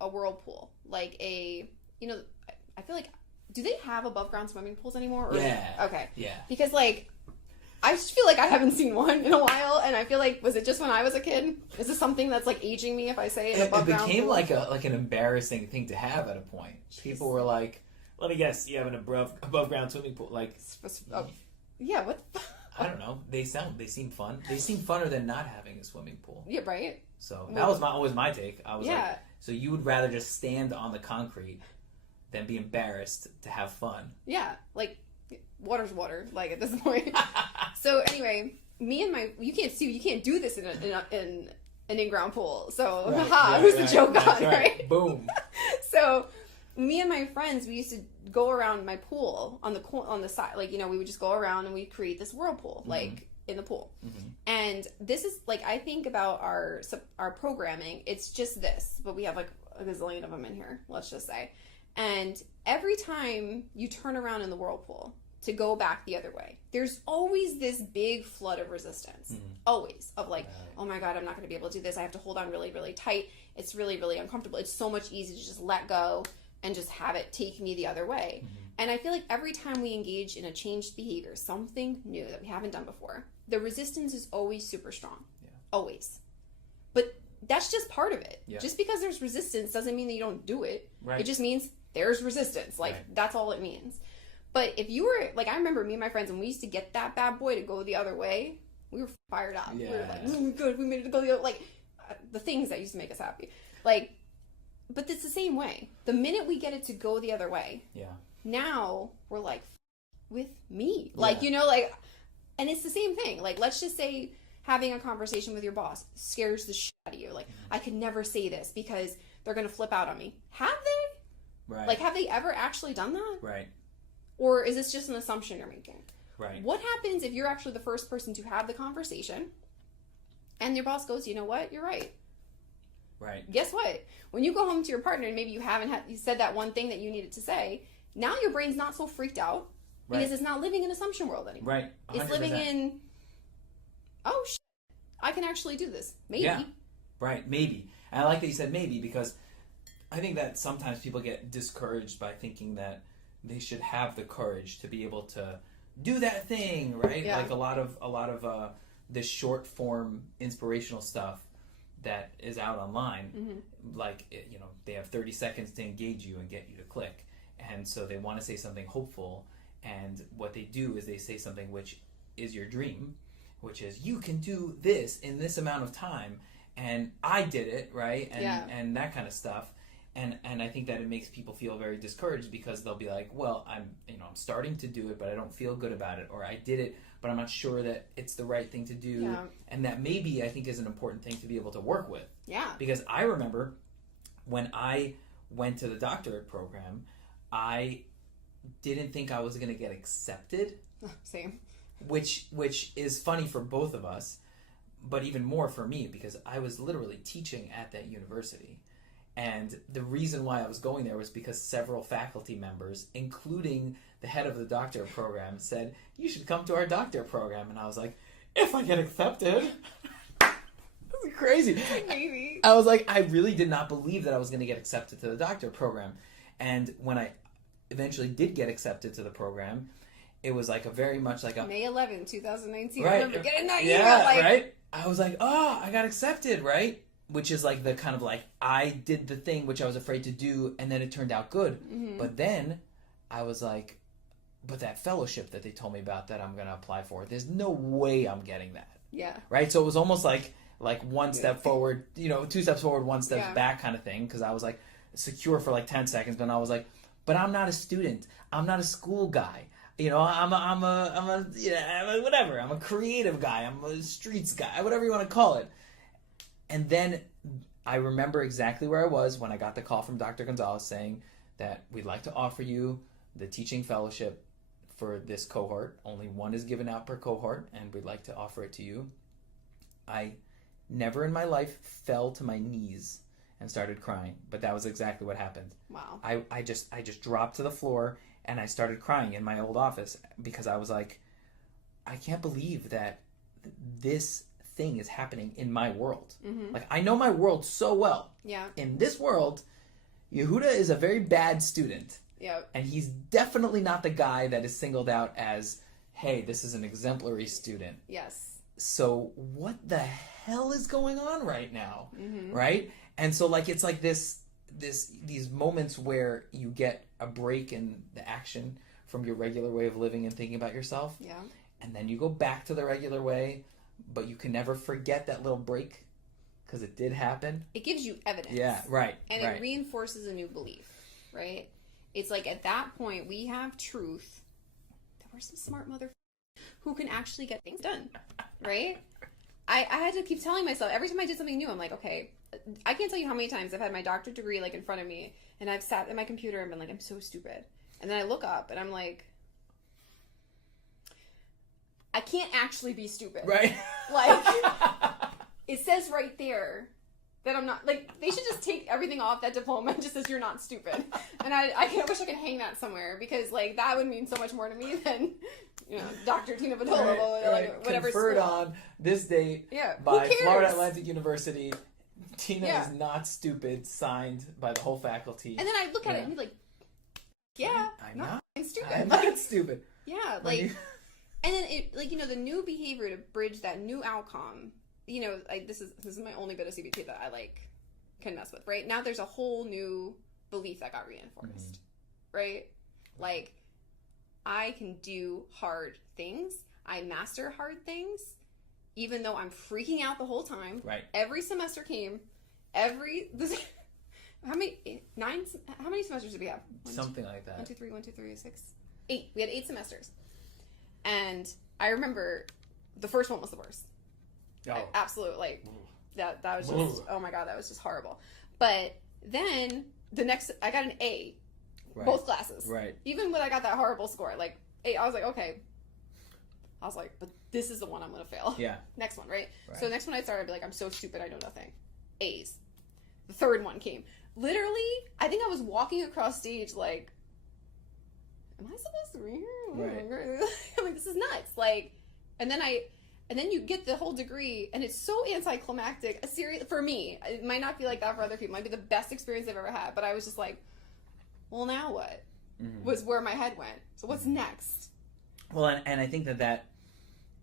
a whirlpool, like I feel like, do they have above ground swimming pools anymore? Okay. Yeah. Because, like, I just feel like I haven't seen one in a while, and I feel like, was it just when I was a kid? Is this something that's, like, aging me if I say an above ground pool? It became like an embarrassing thing to have at a point. Jeez. People were like, let me guess, you have an above ground swimming pool, like, yeah, what the I don't know. They seem fun. They seem funner than not having a swimming pool. Yeah, right. So that was always my take. I was like, so you would rather just stand on the concrete than be embarrassed to have fun? Yeah, like, water's water. Like, at this point. So anyway, you can't do this in an in-ground pool. So, who's the joke on, right? Boom. So, me and my friends, we used to go around my pool on the side. Like, you know, we would just go around and we'd create this whirlpool, like, in the pool. And this is, like, I think about our programming. It's just this, but we have, like, a gazillion of them in here, let's just say. And every time you turn around in the whirlpool to go back the other way, there's always this big flood of resistance. Always. Of like, oh my God, I'm not going to be able to do this. I have to hold on really, really tight. It's really, really uncomfortable. It's so much easier to just let go and just have it take me the other way. And I feel like every time we engage in a changed behavior, something new that we haven't done before, the resistance is always super strong. Always. But that's just part of it. Just because there's resistance doesn't mean that you don't do it. It just means there's resistance. Like, that's all it means. But if you were, like, I remember me and my friends, when we used to get that bad boy to go the other way, we were fired up. We were like, oh, good, we made it to go the other way. Like, the things that used to make us happy. Like, but it's the same way. The minute we get it to go the other way, now we're like, with me. Like, you know, like, and it's the same thing. Like, let's just say having a conversation with your boss scares the shit out of you. Like, I could never say this because they're going to flip out on me. Have they? Like, have they ever actually done that? Or is this just an assumption you're making? What happens if you're actually the first person to have the conversation and your boss goes, you know what? You're right. Guess what? When you go home to your partner and maybe you haven't you said that one thing that you needed to say, now your brain's not so freaked out because it's not living in assumption world anymore. 100%. It's living in, oh, shit, I can actually do this. Maybe. Maybe. And I like that you said maybe, because I think that sometimes people get discouraged by thinking that they should have the courage to be able to do that thing, right? Like a lot of this short form inspirational stuff that is out online, like, you know, they have 30 seconds to engage you and get you to click, and so they want to say something hopeful, and what they do is they say something which is your dream, which is, you can do this in this amount of time, and I did it, right? And that kind of stuff. And I think that it makes people feel very discouraged, because they'll be like, well, I'm starting to do it, but I don't feel good about it, or I did it, but I'm not sure that it's the right thing to do. And that maybe, I think, is an important thing to be able to work with. Because I remember when I went to the doctorate program, I didn't think I was going to get accepted. Same. Which is funny for both of us, but even more for me, because I was literally teaching at that university. And the reason why I was going there was because several faculty members, including the head of the doctorate program, said, you should come to our doctorate program. And I was like, if I get accepted? That's crazy. Maybe. I was like, I really did not believe that I was going to get accepted to the doctorate program. And when I eventually did get accepted to the program, it was like a very much like a... May 11, 2019. Right. I remember getting that email. Yeah, like... right? I was like, oh, I got accepted, right? Which is like the kind of like, I did the thing which I was afraid to do, and then it turned out good. But then I was like, but that fellowship that they told me about that I'm going to apply for, there's no way I'm getting that. Right? So it was almost like one step forward, you know, 2 steps forward, 1 step back kind of thing. Because I was like secure for like 10 seconds, but I was like, but I'm not a student. I'm not a school guy. You know, I'm a whatever. I'm a creative guy. I'm a streets guy. Whatever you want to call it. And then I remember exactly where I was when I got the call from Dr. Gonzalez saying that we'd like to offer you the teaching fellowship for this cohort. Only one is given out per cohort, and we'd like to offer it to you. I never in my life fell to my knees and started crying, but that was exactly what happened. Wow. I just dropped to the floor and I started crying in my old office, because I was like, I can't believe that this thing is happening in my world. Like, I know my world so well. In this world, Yehuda is a very bad student. And he's definitely not the guy that is singled out as, hey, this is an exemplary student. So what the hell is going on right now? Right? And so like, it's like these moments where you get a break in the action from your regular way of living and thinking about yourself. And then you go back to the regular way, but you can never forget that little break, because it did happen. It gives you evidence. And it reinforces a new belief, right? It's like, at that point, we have truth that we're some smart who can actually get things done, right? I had to keep telling myself, every time I did something new, I'm like, okay, I can't tell you how many times I've had my doctorate degree like in front of me, and I've sat at my computer and been like, I'm so stupid. And then I look up and I'm like, I can't actually be stupid. Right. Like, it says right there, that I'm not, like, they should just take everything off that diploma and just says you're not stupid. And I wish I could hang that somewhere, because, like, that would mean so much more to me than, Dr. Tina Vitolo, like, whatever Conferred school. on this date Who by cares? Florida Atlantic University. Tina Yeah. is not stupid, signed by the whole faculty. And then I look at it and be like, yeah, I'm not stupid. I'm not stupid. Yeah, like, and then it, like, the new behavior to bridge that new outcome, like, this is my only bit of CBT that I, like, can mess with, right? Now there's a whole new belief that got reinforced, right? Like, I can do hard things. I master hard things, even though I'm freaking out the whole time. Right. Every semester came, how many semesters did we have? Something like that. 1, 2, 3, 1, 2, 3, 6, 8. We had 8 semesters. And I remember the first one was the worst. Oh. Absolute, like, that was just, oh my God, that was just horrible. But then the next, I got an A, Right. both classes. Right. Even when I got that horrible score, like, 8, I was like, okay. I was like, but this is the one I'm going to fail. Yeah. Next one, right? Right. So the next one I started, I'd be like, I'm so stupid, I know nothing. A's. The third one came. Literally, I think I was walking across stage like, am I supposed to be here? Right. I'm like, this is nuts. Like, and then you get the whole degree, and it's so anticlimactic. For me, it might not be like that for other people. It might be the best experience I've ever had. But I was just like, well, now what? Mm-hmm. Was where my head went. So what's next? Well, and I think that,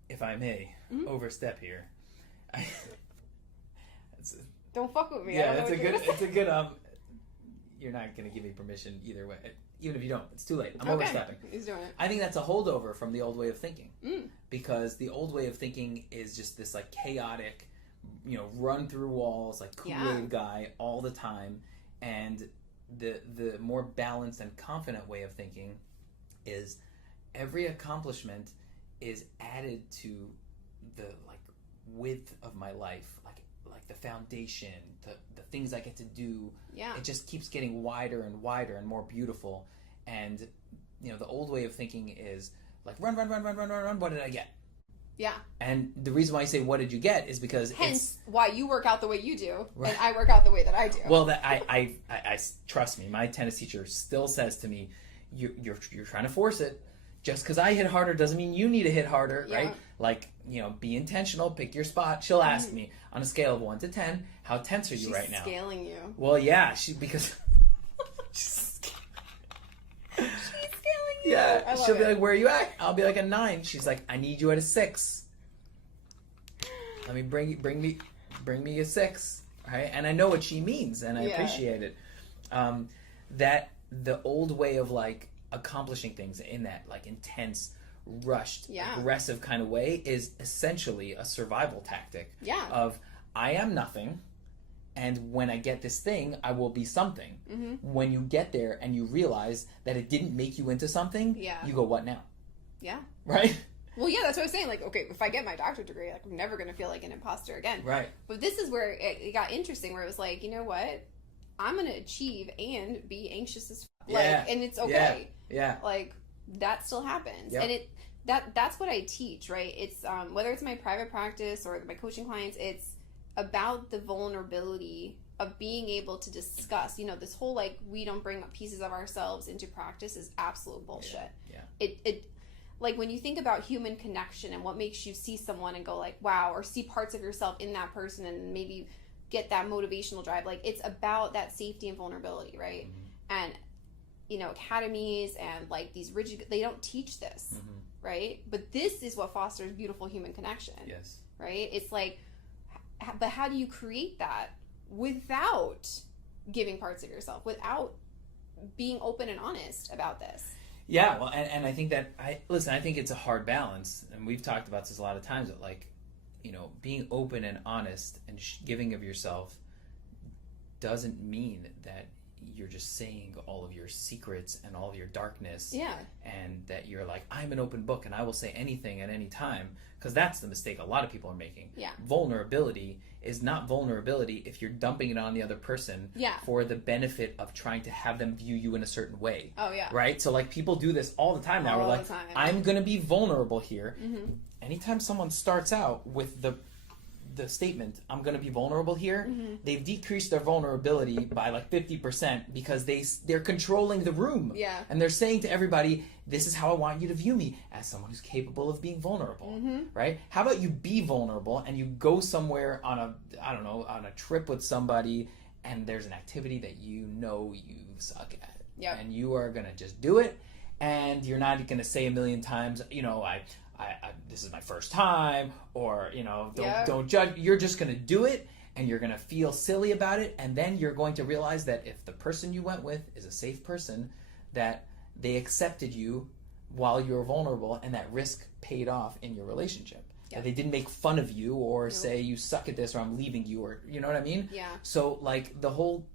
if I may overstep here, Don't fuck with me. yeah, I don't know what you're gonna it's say. a good you're not gonna give me permission either way. Even if you don't, it's too late. I'm overstepping. He's doing it. I think that's a holdover from the old way of thinking, Mm. because the old way of thinking is just this like chaotic, run through walls, like Kool-Aid guy all the time, and the more balanced and confident way of thinking is every accomplishment is added to the like width of my life, like the foundation, the things I get to do. Yeah. It just keeps getting wider and wider and more beautiful. And the old way of thinking is like run, what did I get? Yeah. And the reason why I say what did you get is because Hence why you work out the way you do, Right. and I work out the way that I do. well, that I trust me, my tennis teacher still says to me, you're trying to force it. Just because I hit harder doesn't mean you need to hit harder, Yeah. right? Like, be intentional, pick your spot. She'll ask me on a scale of 1 to 10, how tense are you right now? She's scaling you. Well, yeah, because She's scaling you. yeah, I love she'll be it. like, where are you at? I'll be like a 9. She's like, I need you at a 6. Let me bring me a 6, right? And I know what she means, and I appreciate it. That the old way of like accomplishing things in that like intense, rushed, aggressive kind of way is essentially a survival tactic. Yeah. Of I am nothing, and when I get this thing, I will be something. Mm-hmm. When you get there and you realize that it didn't make you into something, you go, what now? Yeah. Right? Well, yeah, that's what I was saying. Like, okay, if I get my doctorate degree, like, I'm never going to feel like an imposter again. Right. But this is where it got interesting, where it was like, you know what? I'm going to achieve and be anxious as fuck. Yeah. Like, and it's okay. Yeah. Like, that still happens. Yep. And that's what I teach, right? It's whether it's my private practice or my coaching clients, it's about the vulnerability of being able to discuss, this whole like we don't bring up pieces of ourselves into practice is absolute bullshit. Yeah. It like when you think about human connection and what makes you see someone and go like wow, or see parts of yourself in that person and maybe get that motivational drive, like it's about that safety and vulnerability, right? And academies and like these rigid, they don't teach this, right? But this is what fosters beautiful human connection. Yes. Right? It's like, but how do you create that without giving parts of yourself, without being open and honest about this? Yeah, well, and I think that I think it's a hard balance, and we've talked about this a lot of times. That like, being open and honest and giving of yourself doesn't mean that you're just saying all of your secrets and all of your darkness. Yeah. And that you're like, I'm an open book and I will say anything at any time, because that's the mistake a lot of people are making. Yeah. Vulnerability is not vulnerability if you're dumping it on the other person for the benefit of trying to have them view you in a certain way. Oh, yeah. Right? So, like, people do this all the time now. All We're like, the time. I'm going to be vulnerable here. Mm-hmm. Anytime someone starts out with the statement, I'm going to be vulnerable here, they've decreased their vulnerability by like 50% because they're controlling the room. Yeah. And they're saying to everybody, this is how I want you to view me, as someone who's capable of being vulnerable, right? How about you be vulnerable and you go somewhere on a trip with somebody, and there's an activity that you suck at. Yep. And you are going to just do it, and you're not going to say a million times, I this is my first time, or don't judge. You're just going to do it, and you're going to feel silly about it, and then you're going to realize that if the person you went with is a safe person, that they accepted you while you were vulnerable, and that risk paid off in your relationship. Yeah. That they didn't make fun of you or say you suck at this or I'm leaving you, or you know what I mean? Yeah. So like the whole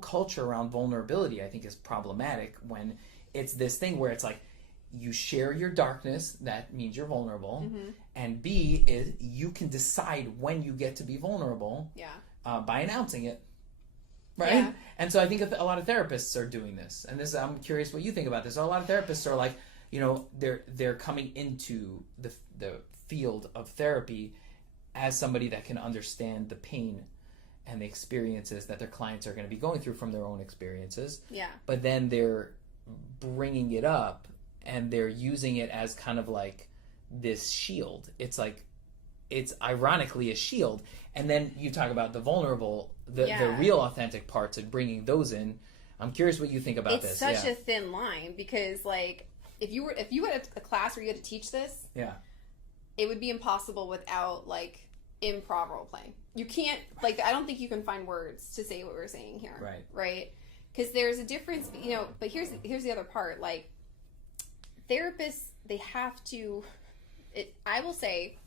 culture around vulnerability, I think, is problematic when it's this thing where it's like, you share your darkness, that means you're vulnerable, and B is you can decide when you get to be vulnerable by announcing it, right? Yeah. And so I think a lot of therapists are doing this, and this, I'm curious what you think about this. A lot of therapists are like, they're coming into the field of therapy as somebody that can understand the pain and the experiences that their clients are going to be going through from their own experiences. Yeah. But then they're bringing it up and they're using it as kind of like this shield. It's like, it's ironically a shield. And then you talk about the vulnerable, the real authentic parts, and bringing those in. I'm curious what you think about this. It's such a thin line, because like if you had a class where you had to teach this, it would be impossible without like improv role playing. You can't, like, I don't think you can find words to say what we're saying here. Right? Because there's a difference, but here's the other part. Like, therapists, they have to, I will say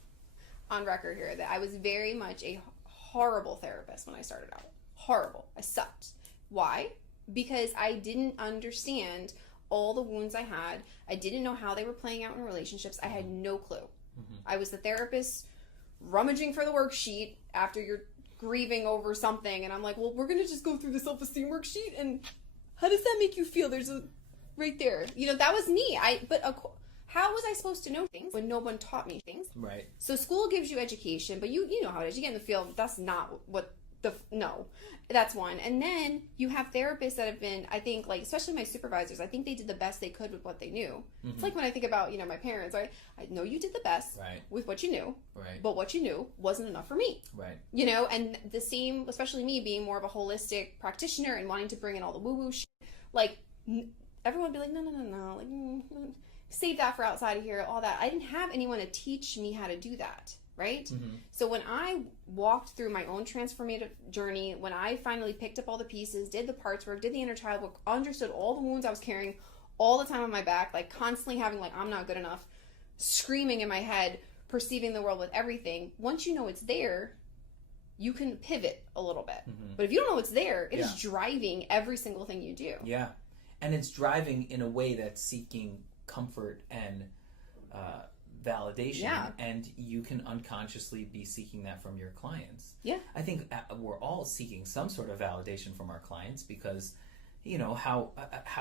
on record here that I was very much a horrible therapist when I started out. Horrible. I sucked. Why? Because I didn't understand all the wounds I had. I didn't know how they were playing out in relationships. I had no clue. I was the therapist rummaging for the worksheet after you're grieving over something, and I'm like, well, we're going to just go through the self-esteem worksheet, and how does that make you feel? There's a right there. That was me. How was I supposed to know things when no one taught me things? Right. So school gives you education, but you know how it is. You get in the field, that's not what that's one. And then you have therapists that have been, I think, like, especially my supervisors, I think they did the best they could with what they knew. It's like when I think about, my parents, I know you did the best with what you knew, but what you knew wasn't enough for me. And the same, especially me being more of a holistic practitioner and wanting to bring in all the woo-woo shit, like, everyone would be like, no, like, save that for outside of here, all that. I didn't have anyone to teach me how to do that. Right? So when I walked through my own transformative journey, when I finally picked up all the pieces, did the parts work, did the inner child work, understood all the wounds I was carrying all the time on my back, like constantly having like, I'm not good enough, screaming in my head, perceiving the world with everything. Once you know it's there, you can pivot a little bit. But if you don't know it's there, it is driving every single thing you do. Yeah. And it's driving in a way that's seeking comfort and validation, and you can unconsciously be seeking that from your clients. I think we're all seeking some sort of validation from our clients, because how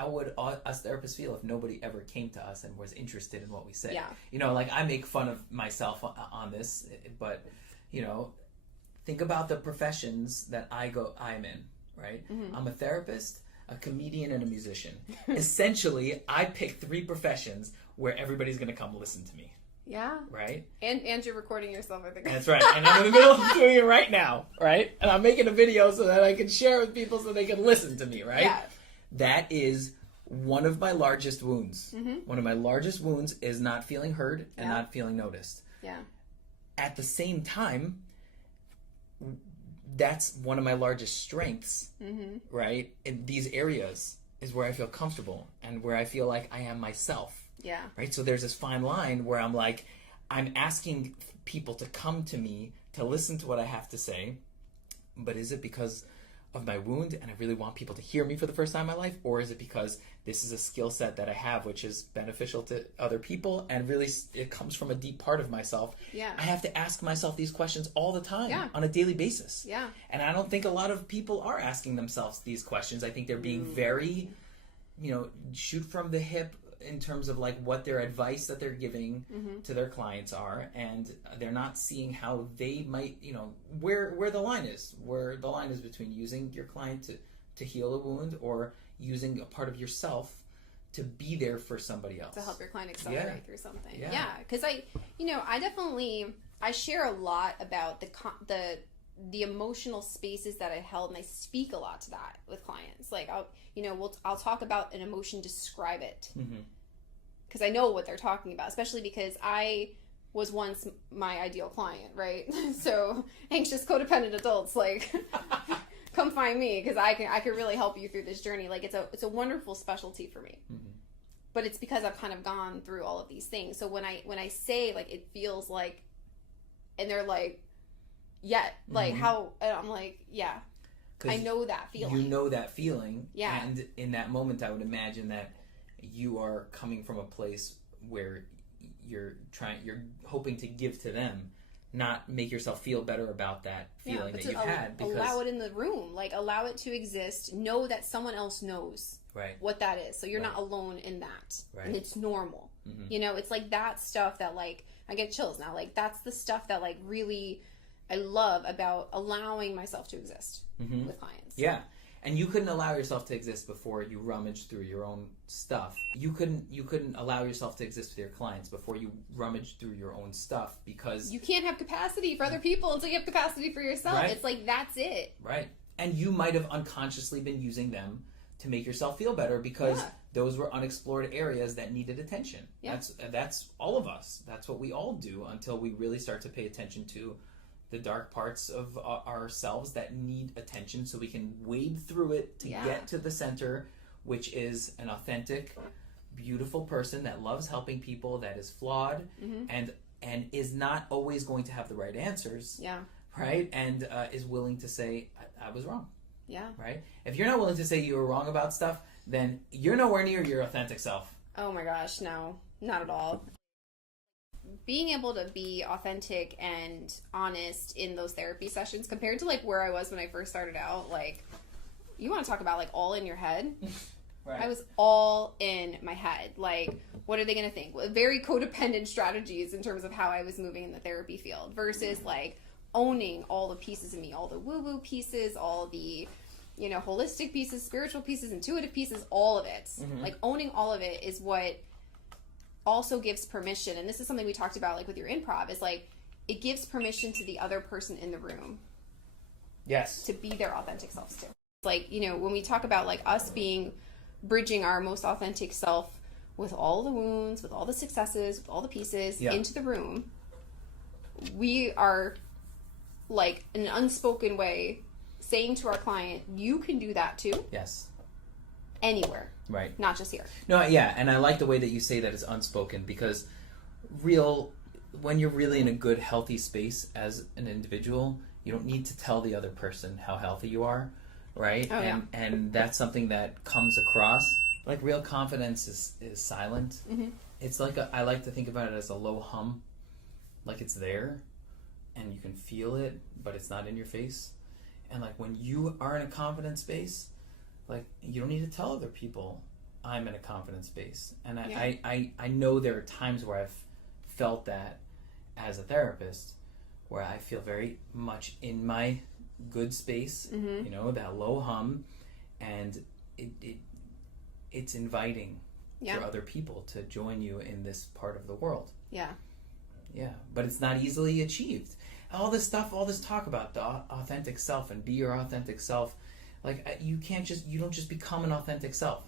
would us therapists feel if nobody ever came to us and was interested in what we say? Like, I make fun of myself on this, but think about the professions that I'm in, right? I'm a therapist, a comedian, and a musician. Essentially, I pick 3 professions where everybody's going to come listen to me. Right? And you're recording yourself, I think. That's right. And I'm in the middle of doing it right now, right? And I'm making a video so that I can share it with people so they can listen to me, right? That is one of my largest wounds. One of my largest wounds is not feeling heard and not feeling noticed. At the same time, that's one of my largest strengths, right? In these areas is where I feel comfortable and where I feel like I am myself. Right? So there's this fine line where I'm like, I'm asking people to come to me to listen to what I have to say, but is it because of my wound and I really want people to hear me for the first time in my life, or is it because this is a skill set that I have which is beneficial to other people and really it comes from a deep part of myself? I have to ask myself these questions all the time on a daily basis. And I don't think a lot of people are asking themselves these questions. I think they're being very, shoot from the hip, in terms of like what their advice that they're giving Mm-hmm. to their clients are, and they're not seeing how they might, where the line is, between using your client to heal a wound, or using a part of yourself to be there for somebody else. To help your client accelerate through something. Yeah. Yeah. Because I share a lot about the emotional spaces that I held, and I speak a lot to that with clients. Like I'll talk about an emotion, describe it. Because I know what they're talking about, especially because I was once my ideal client, right? So anxious, codependent adults, like, come find me, because I can really help you through this journey. Like, it's a wonderful specialty for me. But it's because I've kind of gone through all of these things. So when I say, like, it feels like, and they're like, yeah, like how, and I'm like, yeah, I know that feeling. You know that feeling. Yeah. And in that moment, I would imagine that you are coming from a place where you're hoping to give to them, not make yourself feel better about that feeling that you've had. Because allow it in the room, like allow it to exist. Know that someone else knows what that is, so you're not alone in that, and it's normal. It's like that stuff that, like, I get chills now. Like, that's the stuff that, like, really I love about allowing myself to exist with clients. Yeah. And you couldn't allow yourself to exist before you rummaged through your own stuff. You couldn't allow yourself to exist with your clients before you rummaged through your own stuff, because you can't have capacity for other people until you have capacity for yourself. Right. It's like, that's it. Right. And you might have unconsciously been using them to make yourself feel better, because those were unexplored areas that needed attention. Yeah. That's all of us. That's what we all do until we really start to pay attention to the dark parts of ourselves that need attention, so we can wade through it to get to the center, which is an authentic, beautiful person that loves helping people, that is flawed, and is not always going to have the right answers. Yeah. Right? And is willing to say, I was wrong. Yeah. Right? If you're not willing to say you were wrong about stuff, then you're nowhere near your authentic self. Oh my gosh, no. Not at all. Being able to be authentic and honest in those therapy sessions compared to, like, where I was when I first started out, like, you want to talk about, like, all in your head? Right. I was all in my head. Like, what are they going to think? Very codependent strategies in terms of how I was moving in the therapy field versus, like, owning all the pieces of me, all the woo-woo pieces, all the, holistic pieces, spiritual pieces, intuitive pieces, all of it. Like, owning all of it is what also gives permission, and this is something we talked about, like, with your improv, is like, it gives permission to the other person in the room. Yes. To be their authentic selves too. Like, when we talk about, like, us bridging our most authentic self with all the wounds, with all the successes, with all the pieces into the room, we are, like, in an unspoken way saying to our client, you can do that too. Yes. Anywhere. Right. Not just here. No, yeah, and I like the way that you say that it's unspoken, because when you're really in a good, healthy space as an individual, you don't need to tell the other person how healthy you are, right? Oh, and that's something that comes across. Like, real confidence is silent. It's like I like to think about it as a low hum. Like, it's there, and you can feel it, but it's not in your face. And, like, when you are in a confident space, like, you don't need to tell other people I'm in a confident space. And I know there are times where I've felt that as a therapist, where I feel very much in my good space, that low hum, and it's inviting for other people to join you in this part of the world. Yeah. Yeah, but it's not easily achieved. All this talk about the authentic self and be your authentic self, like, you don't just become an authentic self.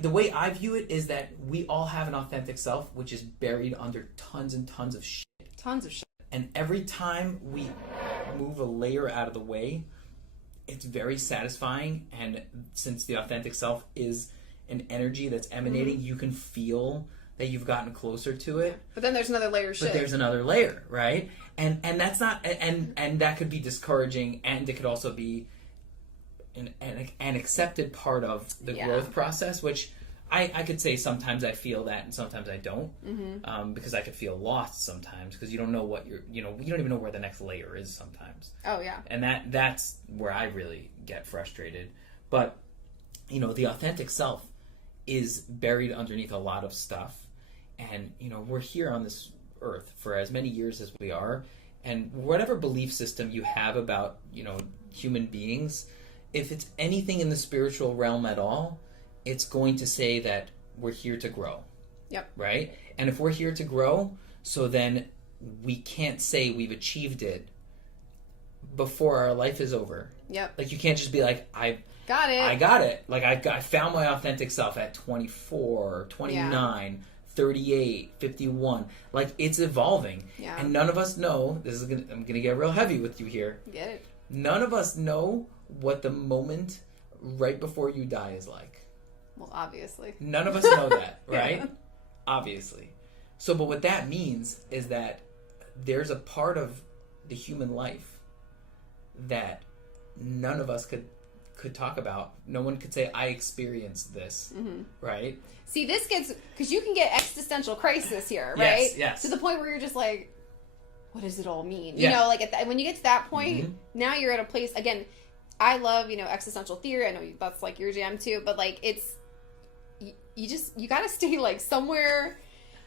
The way I view it is that we all have an authentic self, which is buried under tons and tons of shit. Tons of shit. And every time we move a layer out of the way, it's very satisfying. And since the authentic self is an energy that's emanating, you can feel that you've gotten closer to it. But then there's another layer of shit. But there's another layer, right? And that's not, and that could be discouraging, and it could also be an accepted part of the growth process, which I could say sometimes I feel that and sometimes I don't, because I could feel lost sometimes, because you don't know what you don't even know where the next layer is sometimes. Oh yeah. And that's where I really get frustrated. But the authentic self is buried underneath a lot of stuff. And, you know, we're here on this earth for as many years as we are. And whatever belief system you have about, you know, human beings, if it's anything in the spiritual realm at all, it's going to say that we're here to grow. Yep. Right? And if we're here to grow, so then we can't say we've achieved it before our life is over. Yep. Like, you can't just be like, I got it. Like, I found my authentic self at 24, 29, 38, 51. Like, it's evolving. Yeah. And none of us know, I'm going to get real heavy with you here. Get it. None of us know what the moment right before you die is like. Well, obviously. None of us know that, right? Yeah. Obviously. So, but what that means is that there's a part of the human life that none of us could talk about. No one could say, I experienced this, right? See, this gets, because you can get existential crisis here, right? Yes. To the point where you're just like, what does it all mean? Yeah. You know, like when you get to that point, now you're at a place, again, I love, you know, existential theory. I know that's like your jam too, but like it's, you gotta stay like somewhere,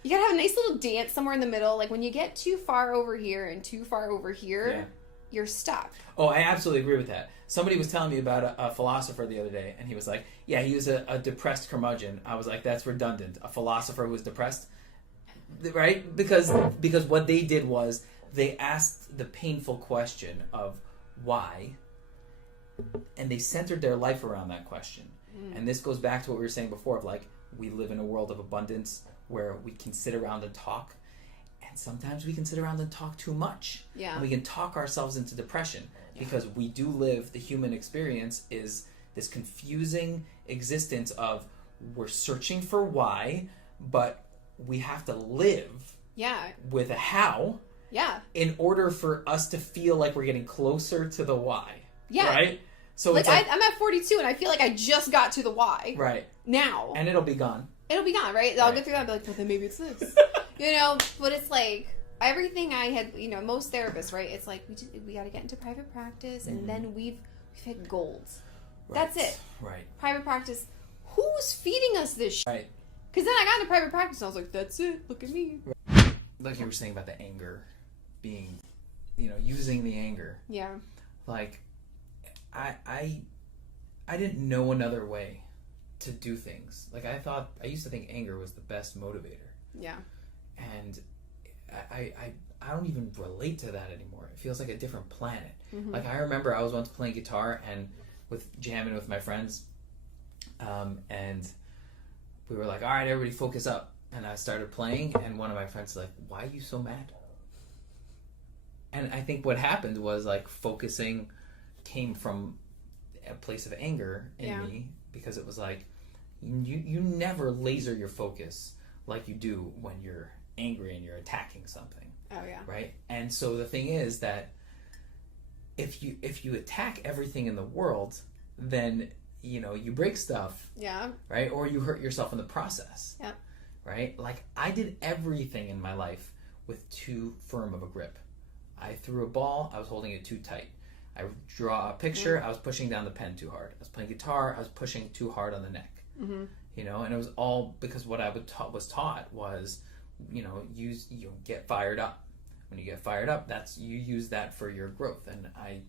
you gotta have a nice little dance somewhere in the middle. Like when you get too far over here and too far over here, you're stuck. Oh, I absolutely agree with that. Somebody was telling me about a philosopher the other day, and he was like, yeah, he was a depressed curmudgeon. I was like, that's redundant. A philosopher who was depressed, right? Because what they did was they asked the painful question of why, and they centered their life around that question. And this goes back to what we were saying before of like, we live in a world of abundance where we can sit around and talk, and sometimes we can sit around and talk too much. Yeah. And we can talk ourselves into depression because we do live, the human experience is this confusing existence of we're searching for why, but we have to live with a how in order for us to feel like we're getting closer to the why. Yeah. Right? So like, it's like, I'm at 42 and I feel like I just got to the why. Right. Now. And it'll be gone. It'll be gone, right? I'll get through that and be like, well, then maybe it's this. You know? But it's like, everything I had, you know, most therapists, right? It's like, we got to get into private practice and then we've hit goals. Right. That's it. Right. Private practice. Who's feeding us this shit? Right. Because then I got into private practice and I was like, that's it. Look at me. Like you were saying about the anger being, you know, using the anger. Yeah. Like, I didn't know another way to do things. Like, I used to think anger was the best motivator. Yeah. And I don't even relate to that anymore. It feels like a different planet. Like, I remember I was once playing guitar and jamming with my friends, and we were like, all right, everybody focus up. And I started playing, and one of my friends was like, why are you so mad? And I think what happened was, like, focusing came from a place of anger in me, because it was like, you never laser your focus like you do when you're angry and you're attacking something. Oh yeah. Right? And so the thing is that if you attack everything in the world, then, you know, you break stuff. Yeah. Right? Or you hurt yourself in the process. Yeah. Right? Like, I did everything in my life with too firm of a grip. I threw a ball, I was holding it too tight. I draw a picture, I was pushing down the pen too hard. I was playing guitar, I was pushing too hard on the neck. You know, and it was all because what I was taught was, you know, get fired up. When you get fired up, you use that for your growth. And I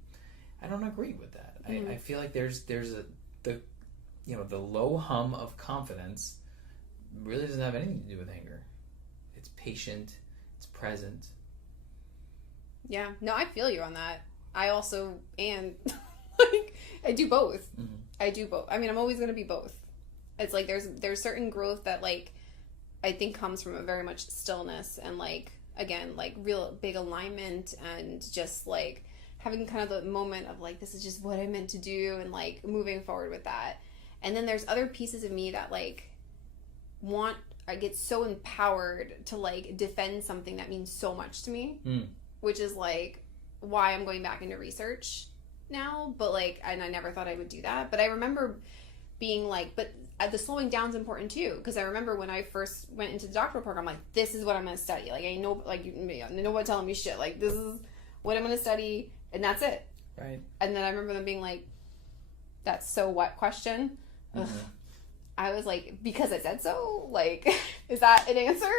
don't agree with that. I feel like there's the low hum of confidence really doesn't have anything to do with anger. It's patient, it's present. Yeah, no, I feel you on that. I also am, like, I do both. I do both. I mean, I'm always going to be both. It's like there's certain growth that, like, I think comes from a very much stillness and, like, again, like, real big alignment and just, like, having kind of the moment of, like, this is just what I meant to do and, like, moving forward with that. And then there's other pieces of me that, like, I get so empowered to, like, defend something that means so much to me, which is, like, why I'm going back into research now. But, like, and I never thought I would do that. But I remember being like, but the slowing down's important too, because I remember when I first went into the doctoral program, like, this is what I'm going to study. Like, I know, like, nobody telling me shit. Like, this is what I'm going to study, and that's it. Right. And then I remember them being like, that's so what question? I was like, because I said so? Like, is that an answer?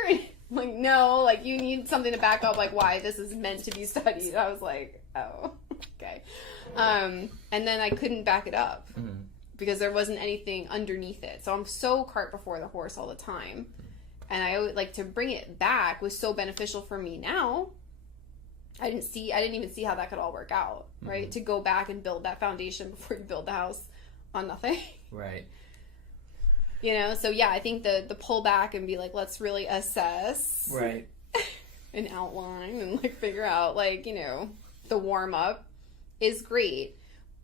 Like, no, like, you need something to back up, like, why this is meant to be studied. I was like, oh, okay. And then I couldn't back it up because there wasn't anything underneath it. So I'm so cart before the horse all the time. And I always, like, to bring it back was so beneficial for me now. I didn't even see how that could all work out, right? To go back and build that foundation before you build the house on nothing. Right. You know, so yeah, I think the pull back and be like, let's really assess. Right. And outline and like figure out, like, you know, the warm up is great,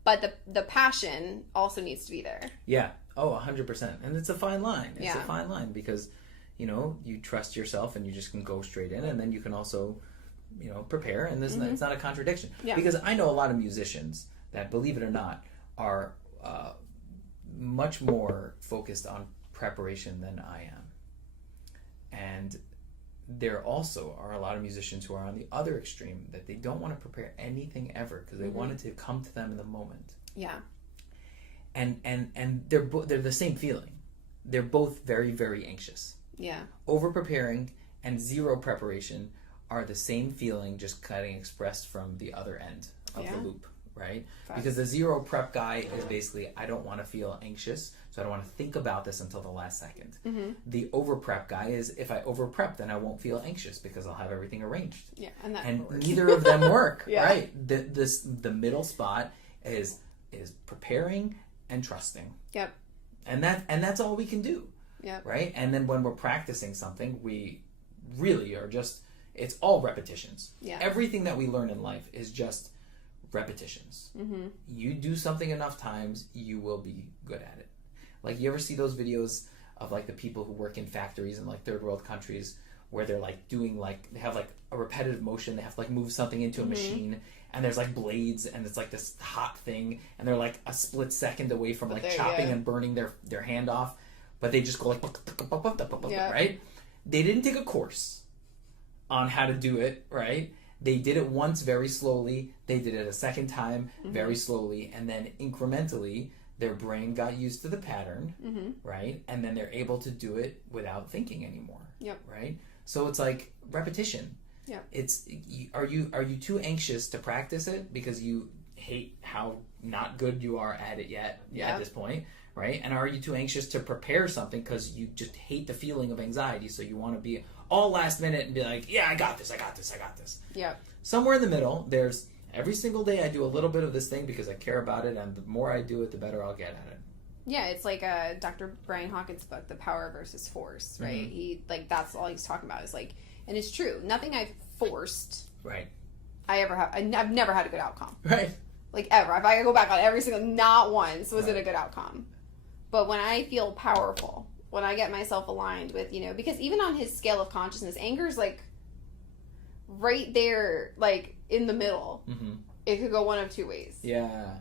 but the passion also needs to be there. Yeah. Oh, 100%. And it's a fine line. It's Yeah. a fine line because, you know, you trust yourself and you just can go straight in, and then you can also, you know, prepare, and this it's not a contradiction. Yeah. Because I know a lot of musicians that, believe it or not, are much more focused on preparation than I am. And there also are a lot of musicians who are on the other extreme, that they don't want to prepare anything ever because they want it to come to them in the moment. Yeah. And they're the same feeling. They're both very, very anxious. Yeah. Over preparing and zero preparation are the same feeling, just getting expressed from the other end of the loop, right? Facts. Because the zero prep guy is basically, I don't want to feel anxious, so I don't want to think about this until the last second. The over prep guy is, if I over prep, then I won't feel anxious because I'll have everything arranged. Yeah, and that And works. neither of them work, Yeah. right? The middle spot is preparing and trusting. Yep. And that's all we can do. Yep. Right? And then when we're practicing something, we really are just, it's all repetitions. Yeah. Everything that we learn in life is just repetitions. You do something enough times, you will be good at it. Like, you ever see those videos of like the people who work in factories in like third world countries where they're like doing like, they have like a repetitive motion, they have to like move something into a machine, and there's like blades, and it's like this hot thing, and they're like a split second away from like chopping and burning their hand off, but they just go like, right? They didn't take a course on how to do it, right? They did it once very slowly, they did it a second time very slowly, and then incrementally their brain got used to the pattern, right? And then they're able to do it without thinking anymore, right? So it's like repetition. Yeah. It's, are you too anxious to practice it because you hate how not good you are at it yet at this point, right? And are you too anxious to prepare something because you just hate the feeling of anxiety, so you want to be all last minute and be like, yeah, I got this. Yeah. Somewhere in the middle, there's every single day I do a little bit of this thing because I care about it, and the more I do it, the better I'll get at it. Yeah, it's like Dr. Brian Hawkins' book, The Power versus Force, right? He, like, that's all he's talking about is like, and it's true. Nothing I've forced, Right. I've never had a good outcome. Right. Like, ever. If I go back on every single, not once was it a good outcome. But when I feel powerful, when I get myself aligned with, you know, because even on his scale of consciousness, anger is like right there, like in the middle. It could go one of two ways. Yeah.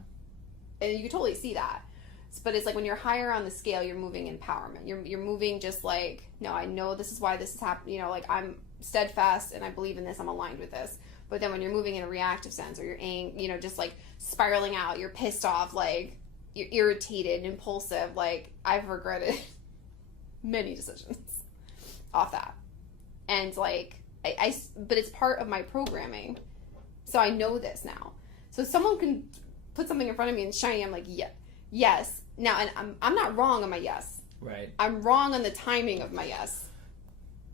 And you can totally see that. But it's like when you're higher on the scale, you're moving in empowerment. You're moving just like, no, I know this is why this is happening. You know, like, I'm steadfast and I believe in this. I'm aligned with this. But then when you're moving in a reactive sense, or you're you know, just like spiraling out, you're pissed off, like you're irritated, impulsive. Like, I've regretted many decisions off that. And like, but it's part of my programming. So I know this now. So if someone can put something in front of me and shiny, I'm like, yeah, yes. Now, and I'm not wrong on my yes. Right. I'm wrong on the timing of my yes.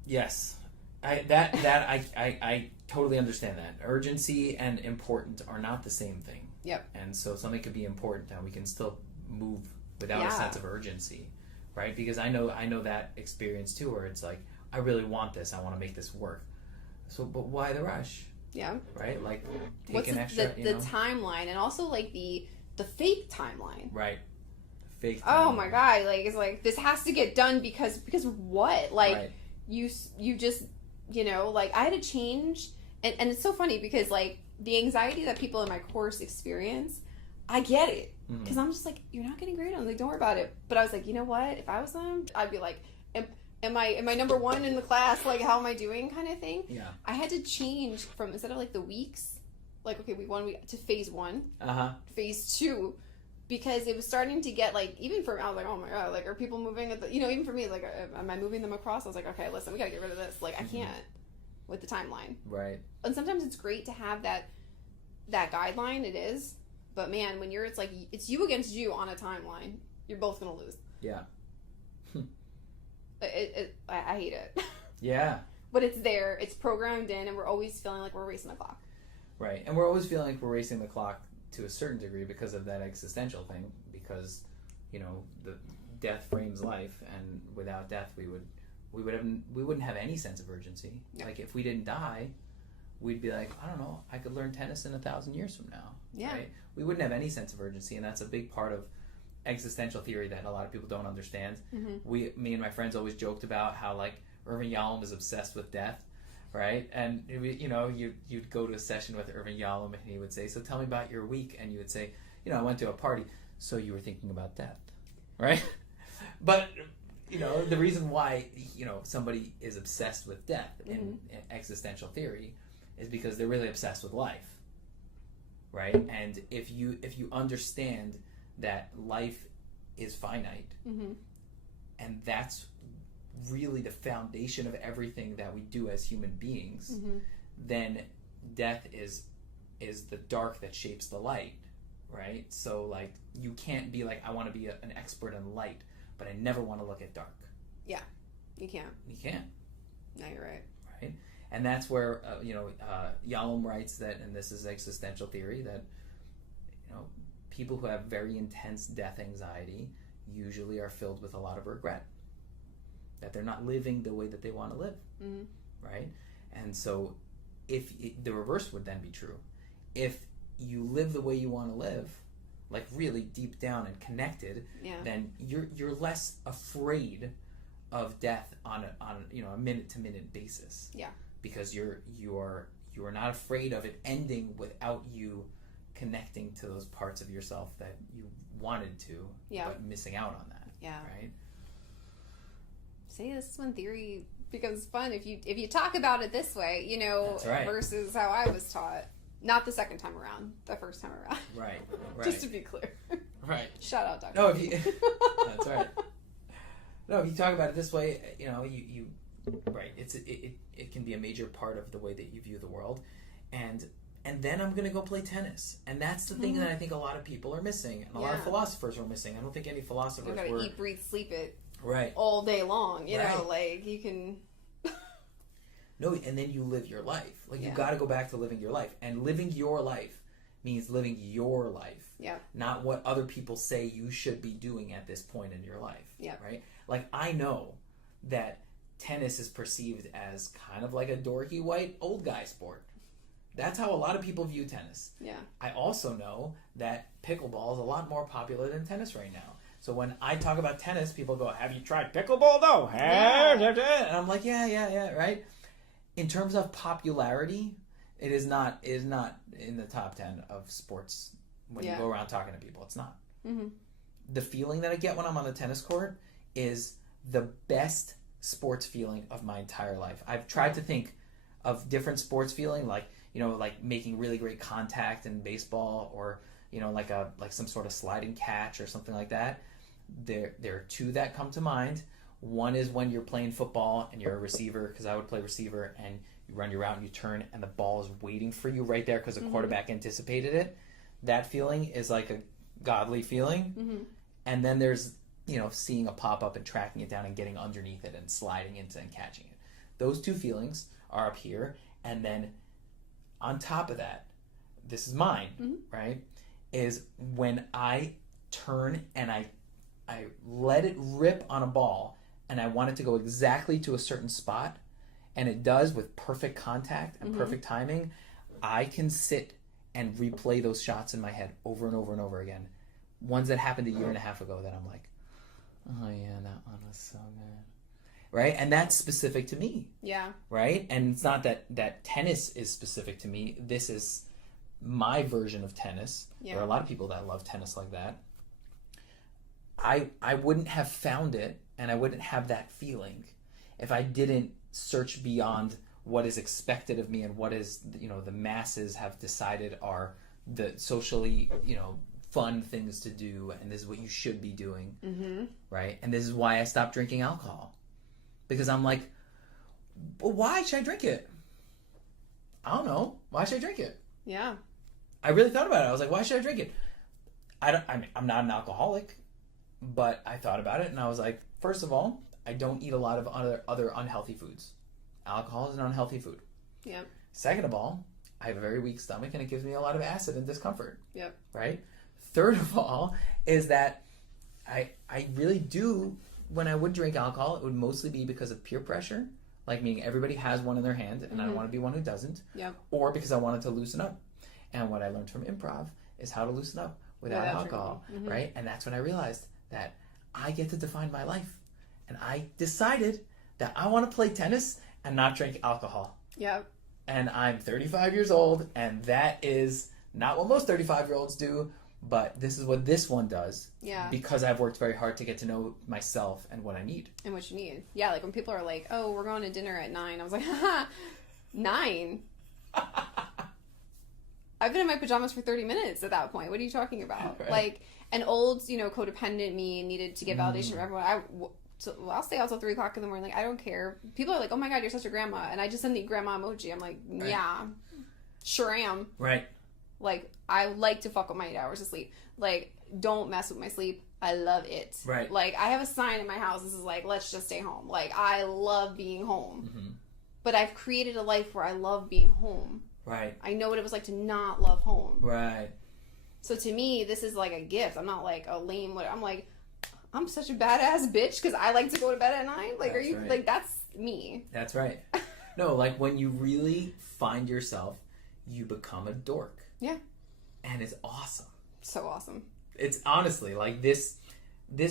Yes. I totally understand that. Urgency and important are not the same thing. Yep. And so something could be important and we can still move without a sense of urgency, right? Because I know that experience too, where it's like, I really want this. I want to make this work. So, but why the rush? Yeah. Right? Like, take what's an extra, the timeline, and also like the fake timeline. Right. Fake Oh timeline. my God. Like, it's like, this has to get done because what? Like, Right. you just, you know, like, I had to change. And it's so funny because, like, the anxiety that people in my course experience, I get it. Because I'm just like, you're not getting graded. I'm like, don't worry about it. But I was like, you know what? If I was them, I'd be like, am I number one in the class? Like, how am I doing, kind of thing? Yeah. I had to change from, instead of like the weeks, like, okay, week 1 to phase 1, Uh-huh. phase 2, because it was starting to get like, even for, I was like, oh my god, like, are people moving at the, even for me, like, am I moving them across? I was like, okay, listen, we gotta get rid of this. Like, I can't with the timeline. Right. And sometimes it's great to have that guideline. It is, but man, when it's like it's you against you on a timeline, you're both gonna lose. Yeah. I hate it. Yeah. But it's there. It's programmed in, and we're always feeling like we're racing the clock. Right, and we're always feeling like we're racing the clock to a certain degree because of that existential thing. Because, the death frames life, and without death, we wouldn't have any sense of urgency. Yeah. Like if we didn't die, we'd be like, I don't know, I could learn tennis in 1,000 years from now. Yeah. Right? We wouldn't have any sense of urgency, and that's a big part of existential theory that a lot of people don't understand. Mm-hmm. Me and my friends always joked about how like Irvin Yalom is obsessed with death, right? And you'd go to a session with Irvin Yalom, and he would say, "So tell me about your week," and you would say, "I went to a party." So you were thinking about death, right? But the reason why somebody is obsessed with death in existential theory is because they're really obsessed with life, right? And if you understand that life is finite, and that's really the foundation of everything that we do as human beings, then death is the dark that shapes the light, right? So like you can't be like, I want to be an expert in light, but I never want to look at dark. Yeah, you can't. You can't. No, you're right. Right, and that's where Yalom writes that, and this is existential theory, that people who have very intense death anxiety usually are filled with a lot of regret, that they're not living the way that they want to live, right? And so the reverse would then be true. If you live the way you want to live, like really deep down and connected, then you're less afraid of death on a minute to minute basis. Yeah. Because you are not afraid of it ending without you connecting to those parts of yourself that you wanted to, but missing out on that. Yeah. Right. See, this is when theory becomes fun if you talk about it this way, That's right. versus how I was taught. Not the second time around, the first time around. Right. Just to be clear. Right. Shout out, Dr. No, that's right. No, if you talk about it this way, you right. It can be a major part of the way that you view the world, and then I'm going to go play tennis, and that's the thing that I think a lot of people are missing, and a lot of philosophers are missing. I don't think any philosophers you gotta eat, breathe, sleep it all day long. You know, like you can. No, and then you live your life. Like you got to go back to living your life, and living your life means living your life. Yeah. Not what other people say you should be doing at this point in your life. Yeah. Right. Like I know that tennis is perceived as kind of like a dorky white old guy sport. That's how a lot of people view tennis. Yeah. I also know that pickleball is a lot more popular than tennis right now. So when I talk about tennis, people go, "Have you tried pickleball though?" Yeah. And I'm like, yeah, right? In terms of popularity, it is not in the top 10 of sports when you go around talking to people. It's not. Mm-hmm. The feeling that I get when I'm on the tennis court is the best sports feeling of my entire life. I've tried to think of different sports feeling, like making really great contact in baseball, or like some sort of sliding catch or something like that. There are two that come to mind. One is when you're playing football and you're a receiver, because I would play receiver, and you run your route and you turn and the ball is waiting for you right there because the quarterback anticipated it. That feeling is like a godly feeling. Mm-hmm. And then there's seeing a pop-up and tracking it down and getting underneath it and sliding into and catching it. Those two feelings are up here. And then on top of that, this is mine, right, is when I turn and I let it rip on a ball and I want it to go exactly to a certain spot, and it does with perfect contact and perfect timing, I can sit and replay those shots in my head over and over and over again. Ones that happened a year and a half ago that I'm like, oh yeah, that one was so good. Right? And that's specific to me. Yeah. Right? And it's not that tennis is specific to me. This is my version of tennis. Yeah. There are a lot of people that love tennis like that. I wouldn't have found it, and I wouldn't have that feeling if I didn't search beyond what is expected of me and what is the masses have decided are the socially fun things to do, and this is what you should be doing, right? And this is why I stopped drinking alcohol, because I'm like, well, why should I drink it? I don't know. Why should I drink it? Yeah. I really thought about it. I was like, why should I drink it? I'm not an alcoholic, but I thought about it, and I was like, first of all, I don't eat a lot of other unhealthy foods. Alcohol is an unhealthy food. Yep. Second of all, I have a very weak stomach, and it gives me a lot of acid and discomfort. Yep. Right? Third of all is that I really do, when I would drink alcohol, it would mostly be because of peer pressure, like meaning everybody has one in their hand, and I don't want to be one who doesn't, or because I wanted to loosen up. And what I learned from improv is how to loosen up without alcohol, right? And that's when I realized that I get to define my life. And I decided that I want to play tennis and not drink alcohol. Yep. And I'm 35 years old, and that is not what most 35-year-olds do, but this is what this one does. Yeah. Because I've worked very hard to get to know myself and what I need. And what you need. Yeah, like when people are like, oh, we're going to dinner at 9. I was like, haha, 9? I've been in my pajamas for 30 minutes at that point. What are you talking about? Right. Like, an old, codependent me needed to get validation from everyone. I'll stay out till 3 o'clock in the morning. Like, I don't care. People are like, oh my God, you're such a grandma. And I just send the grandma emoji. I'm like, yeah, sure am. Right. Like, I like to fuck with my 8 hours of sleep. Like, don't mess with my sleep. I love it. Right. Like, I have a sign in my house. This is like, let's just stay home. Like, I love being home. But I've created a life where I love being home. Right. I know what it was like to not love home. Right. So to me, this is like a gift. I'm not like a lame, I'm like, I'm such a badass bitch because I like to go to bed at 9. Like, That's are you, right. like, that's me. That's right. No, like when you really find yourself, you become a dork. Yeah. And it's awesome. So awesome. It's honestly like this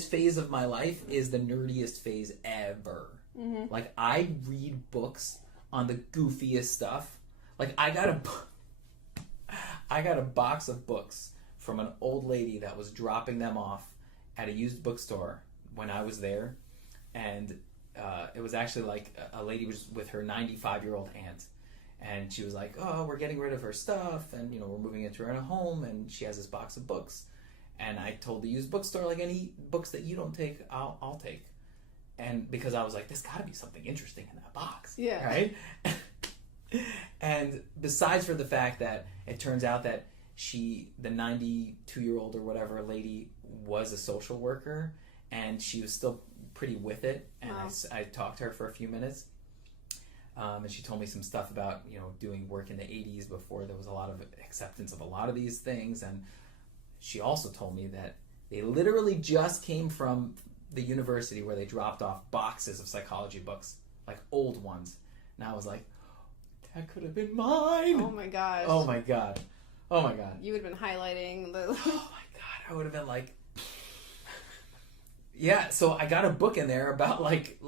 phase of my life is the nerdiest phase ever. Like, I read books on the goofiest stuff. Like, I got a box of books from an old lady that was dropping them off at a used bookstore when I was there, and it was actually like a lady was with her 95-year-old aunt, and she was like, oh, we're getting rid of her stuff, and we're moving into her own home, and she has this box of books. And I told the used bookstore, like, any books that you don't take, I'll take. And because I was like, there's got to be something interesting in that box. Yeah. Right? And besides for the fact that it turns out that the 92-year-old or whatever lady was a social worker, and she was still pretty with it. And wow. I talked to her for a few minutes. And she told me some stuff about, doing work in the 80s before there was a lot of acceptance of a lot of these things. And she also told me that they literally just came from the university where they dropped off boxes of psychology books, like old ones. And I was like, that could have been mine. Oh my gosh. Oh my God. Oh my God. You would have been highlighting the... Oh my God. I would have been like... Yeah, so I got a book in there about like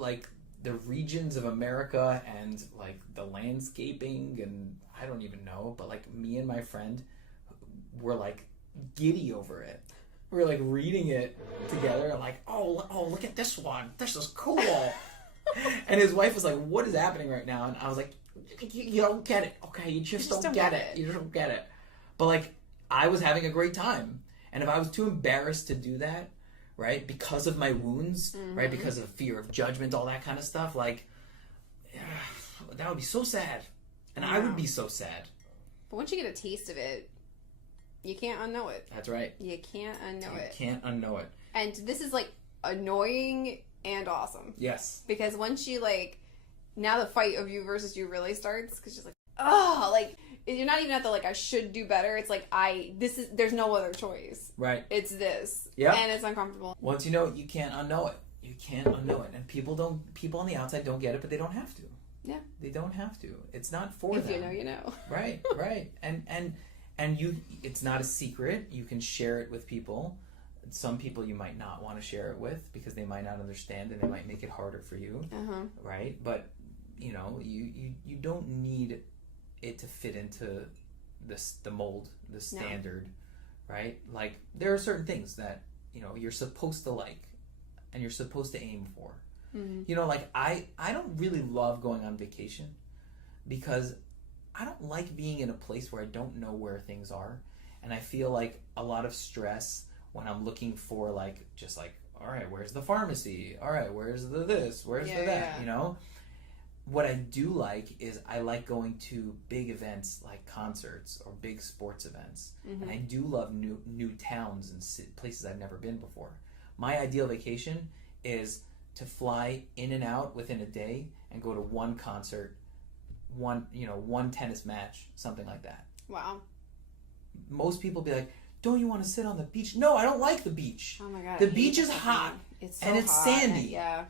the regions of America and like the landscaping, and I don't even know, but like me and my friend were like giddy over it. We were like reading it together and like, oh, look at this one. This is cool. And his wife was like, what is happening right now? And I was like, you don't get it. Okay, you just don't get it. You just don't get it. But like, I was having a great time. And if I was too embarrassed to do that, right, because of my wounds, right, because of fear of judgment, all that kind of stuff, like, that would be so sad. And I would be so sad. But once you get a taste of it, you can't unknow it. That's right. You can't unknow it. You can't unknow it. And this is like annoying and awesome. Yes. Because once you like, now the fight of you versus you really starts, because you're like, oh, like, you're not even at the like, I should do better. It's like, there's no other choice. Right. It's this. Yeah. And it's uncomfortable. Once you know it, you can't unknow it. You can't unknow it. And people on the outside don't get it, but they don't have to. Yeah. They don't have to. It's not for if them. you know, you know. Right, right. And you, it's not a secret. You can share it with people. Some people you might not want to share it with because they might not understand and they might make it harder for you. Right? But, you don't need it to fit into the mold, the standard, right? Like, there are certain things that, you're supposed to like and you're supposed to aim for. Like, I don't really love going on vacation because I don't like being in a place where I don't know where things are. And I feel like a lot of stress when I'm looking for like, just like, all right, where's the pharmacy? All right, where's the this? Where's the that? You know? What I do like is I like going to big events like concerts or big sports events. And I do love new towns and places I've never been before. My ideal vacation is to fly in and out within a day and go to one concert, one tennis match, something like that. Wow. Most people be like, don't you want to sit on the beach? No, I don't like the beach. Oh my God. The beach is hot. It's so and it's hot. sandy. Yeah.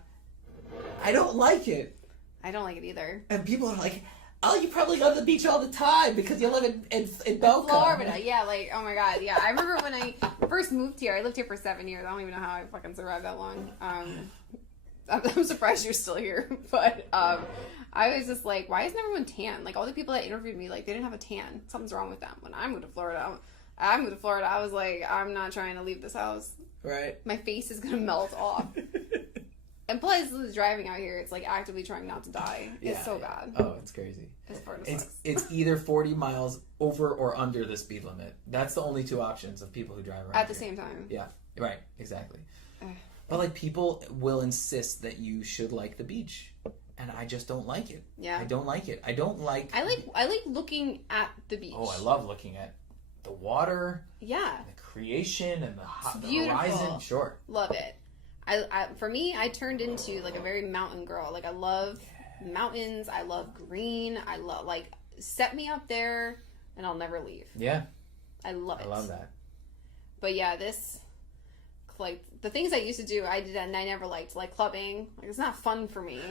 I don't like it. I don't like it either. And people are like, oh, you probably go to the beach all the time because you live in Boca. Florida. Yeah, like, oh my God. Yeah, I remember when I first moved here. I lived here for 7 years. I don't even know how I fucking survived that long. I'm surprised you're still here. But I was just like, why isn't everyone tan? Like, all the people that interviewed me, like, they didn't have a tan. Something's wrong with them. When I moved to Florida, I was like, I'm not trying to leave this house. Right. My face is going to melt off. And plus, driving out here, it's like actively trying not to die. It's so bad. Oh, it's crazy. Sucks. It's either 40 miles over or under the speed limit. That's the only two options of people who drive around at the here. same time. Yeah, right, exactly. But like, people will insist that you should like the beach, and I just don't like it. Yeah, I don't like it. I like looking at the beach. Oh, I love looking at the water. Yeah, and the creation and the beautiful. horizon. Sure, love it. For me, I turned into like a very mountain girl. Like, I love mountains. I love green. I love, like, set me up there and I'll never leave. Yeah. I love it. I love that. But yeah, like, the things I used to do, I did and I never liked. Like, clubbing. Like, it's not fun for me.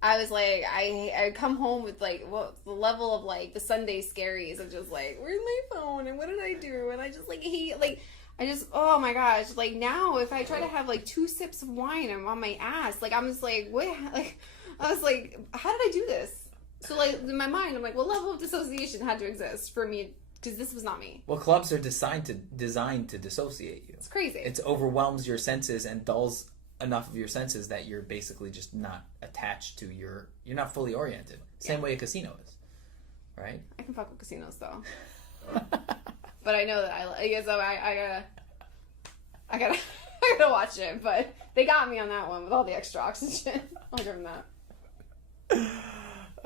I was like, I come home with, like, the level of, like, the Sunday scaries of just, like, where's my phone and what did I do? And I just, like, hate, like, oh my gosh, like, now if I try to have like 2 sips of wine, I'm on my ass. Like, I'm just like, what? Like, I was like, how did I do this? So, like, in my mind, I'm like, what level of dissociation had to exist for me? Because this was not me. Well, clubs are designed to dissociate you. It's crazy. It overwhelms your senses and dulls enough of your senses that you're basically just not attached to you're not fully oriented. Same way a casino is, right? I can fuck with casinos though. But I know that I gotta watch it. But they got me on that one with all the extra oxygen. I'll give them that.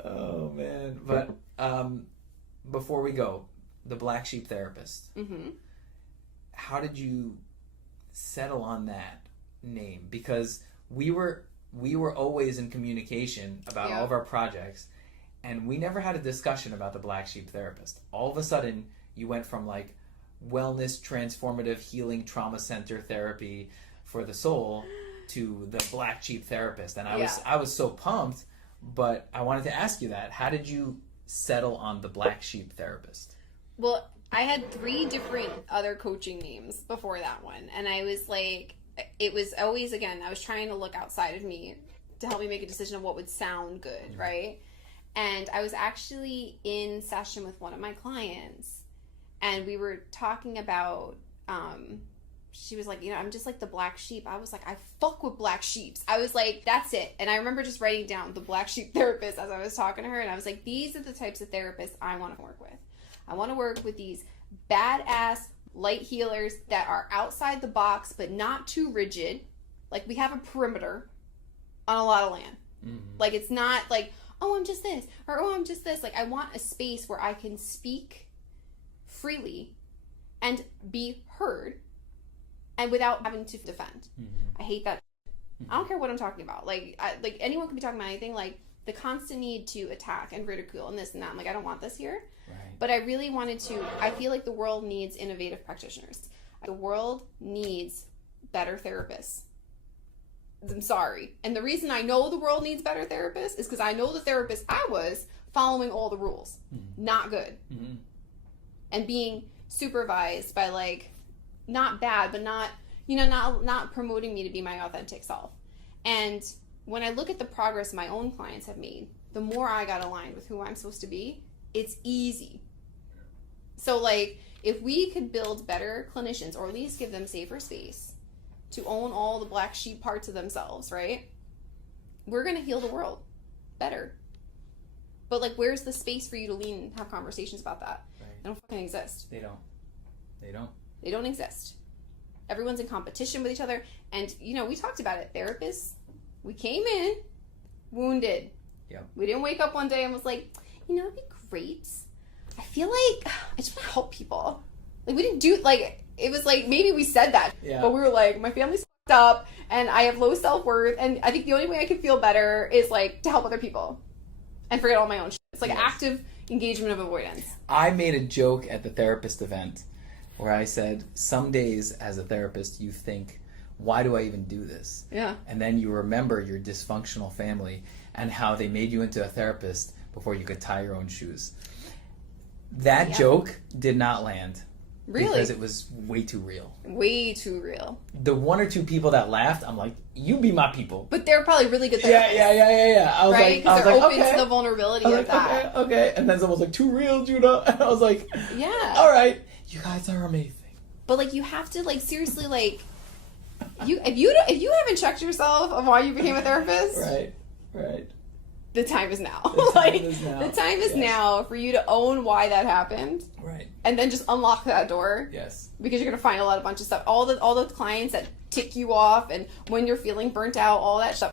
Oh man! But before we go, the Black Sheep Therapist. Mm-hmm. How did you settle on that name? Because we were always in communication about all of our projects, and we never had a discussion about the Black Sheep Therapist. All of a sudden, you went from like wellness, transformative healing, trauma center therapy for the soul to the Black Sheep Therapist, and I was so pumped. But I wanted to ask you that. How did you settle on the Black Sheep Therapist? Well, I had 3 different other coaching names before that one, and I was like, it was always, again, I was trying to look outside of me to help me make a decision of what would sound good, right? And I was actually in session with one of my clients, and we were talking about, she was like, I'm just like the black sheep. I was like, I fuck with black sheeps. I was like, that's it. And I remember just writing down the Black Sheep Therapist as I was talking to her, and I was like, these are the types of therapists I want to work with. I want to work with these badass light healers that are outside the box, but not too rigid. Like, we have a perimeter on a lot of land. Mm-hmm. Like, it's not like, oh, I'm just this, or oh, I'm just this. Like, I want a space where I can speak freely and be heard, and without having to defend. Mm-hmm. I hate that. Mm-hmm. I don't care what I'm talking about. Like, anyone can be talking about anything. Like, the constant need to attack and ridicule and this and that. I'm like, I don't want this here. Right. But I really wanted to. I feel like the world needs innovative practitioners. The world needs better therapists. I'm sorry. And the reason I know the world needs better therapists is because I know the therapist I was following all the rules. Mm-hmm. Not good. Mm-hmm. And being supervised by, like, not bad, but not, not promoting me to be my authentic self. And when I look at the progress my own clients have made, the more I got aligned with who I'm supposed to be, it's easy. So, like, if we could build better clinicians, or at least give them safer space to own all the black sheep parts of themselves, right? We're going to heal the world better. But, like, where's the space for you to lean and have conversations about that? Right. They don't fucking exist. They don't. They don't exist. Everyone's in competition with each other. And, we talked about it. Therapists, we came in wounded. Yep. We didn't wake up one day and was like, it'd be great. I feel like I just want to help people. Like, we didn't do, like, it was like, maybe we said that. Yeah. But we were like, my family's fucked up and I have low self-worth. And I think the only way I can feel better is, like, to help other people and forget all my own shit. It's like active engagement of avoidance. I made a joke at the therapist event where I said, some days as a therapist you think, why do I even do this? Yeah. And then you remember your dysfunctional family and how they made you into a therapist before you could tie your own shoes. That joke did not land. Really? Because it was way too real. Way too real. The one or two people that laughed, I'm like, you be my people. But they're probably really good therapists. Yeah. I was right? Because they're open okay. to the vulnerability of that. Okay. And then someone was like, too real, Juda. And I was like, yeah. All right. You guys are amazing. But, like, you have to, like, seriously, like, if you haven't checked yourself on why you became a therapist, right. The time is now. The time is now for you to own why that happened, right? And then just unlock that door. Yes, because you're gonna find a bunch of stuff. All the clients that tick you off, and when you're feeling burnt out, all that stuff.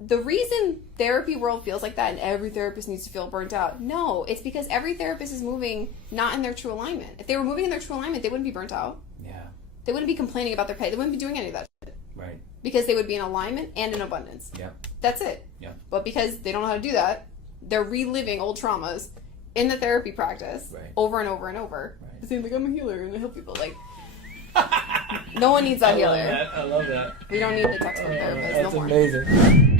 The reason therapy world feels like that, and every therapist needs to feel burnt out. No, it's because every therapist is moving not in their true alignment. If they were moving in their true alignment, they wouldn't be burnt out. Yeah. They wouldn't be complaining about their pay. They wouldn't be doing any of that shit. Right. Because they would be in alignment and in abundance. Yep. That's it. Yep. But because they don't know how to do that, they're reliving old traumas in the therapy practice over and over and over. Right. Saying, like, I'm a healer and I help people. Like, no one needs that healer. I love that. We don't need the textbook therapist. That's no more. amazing.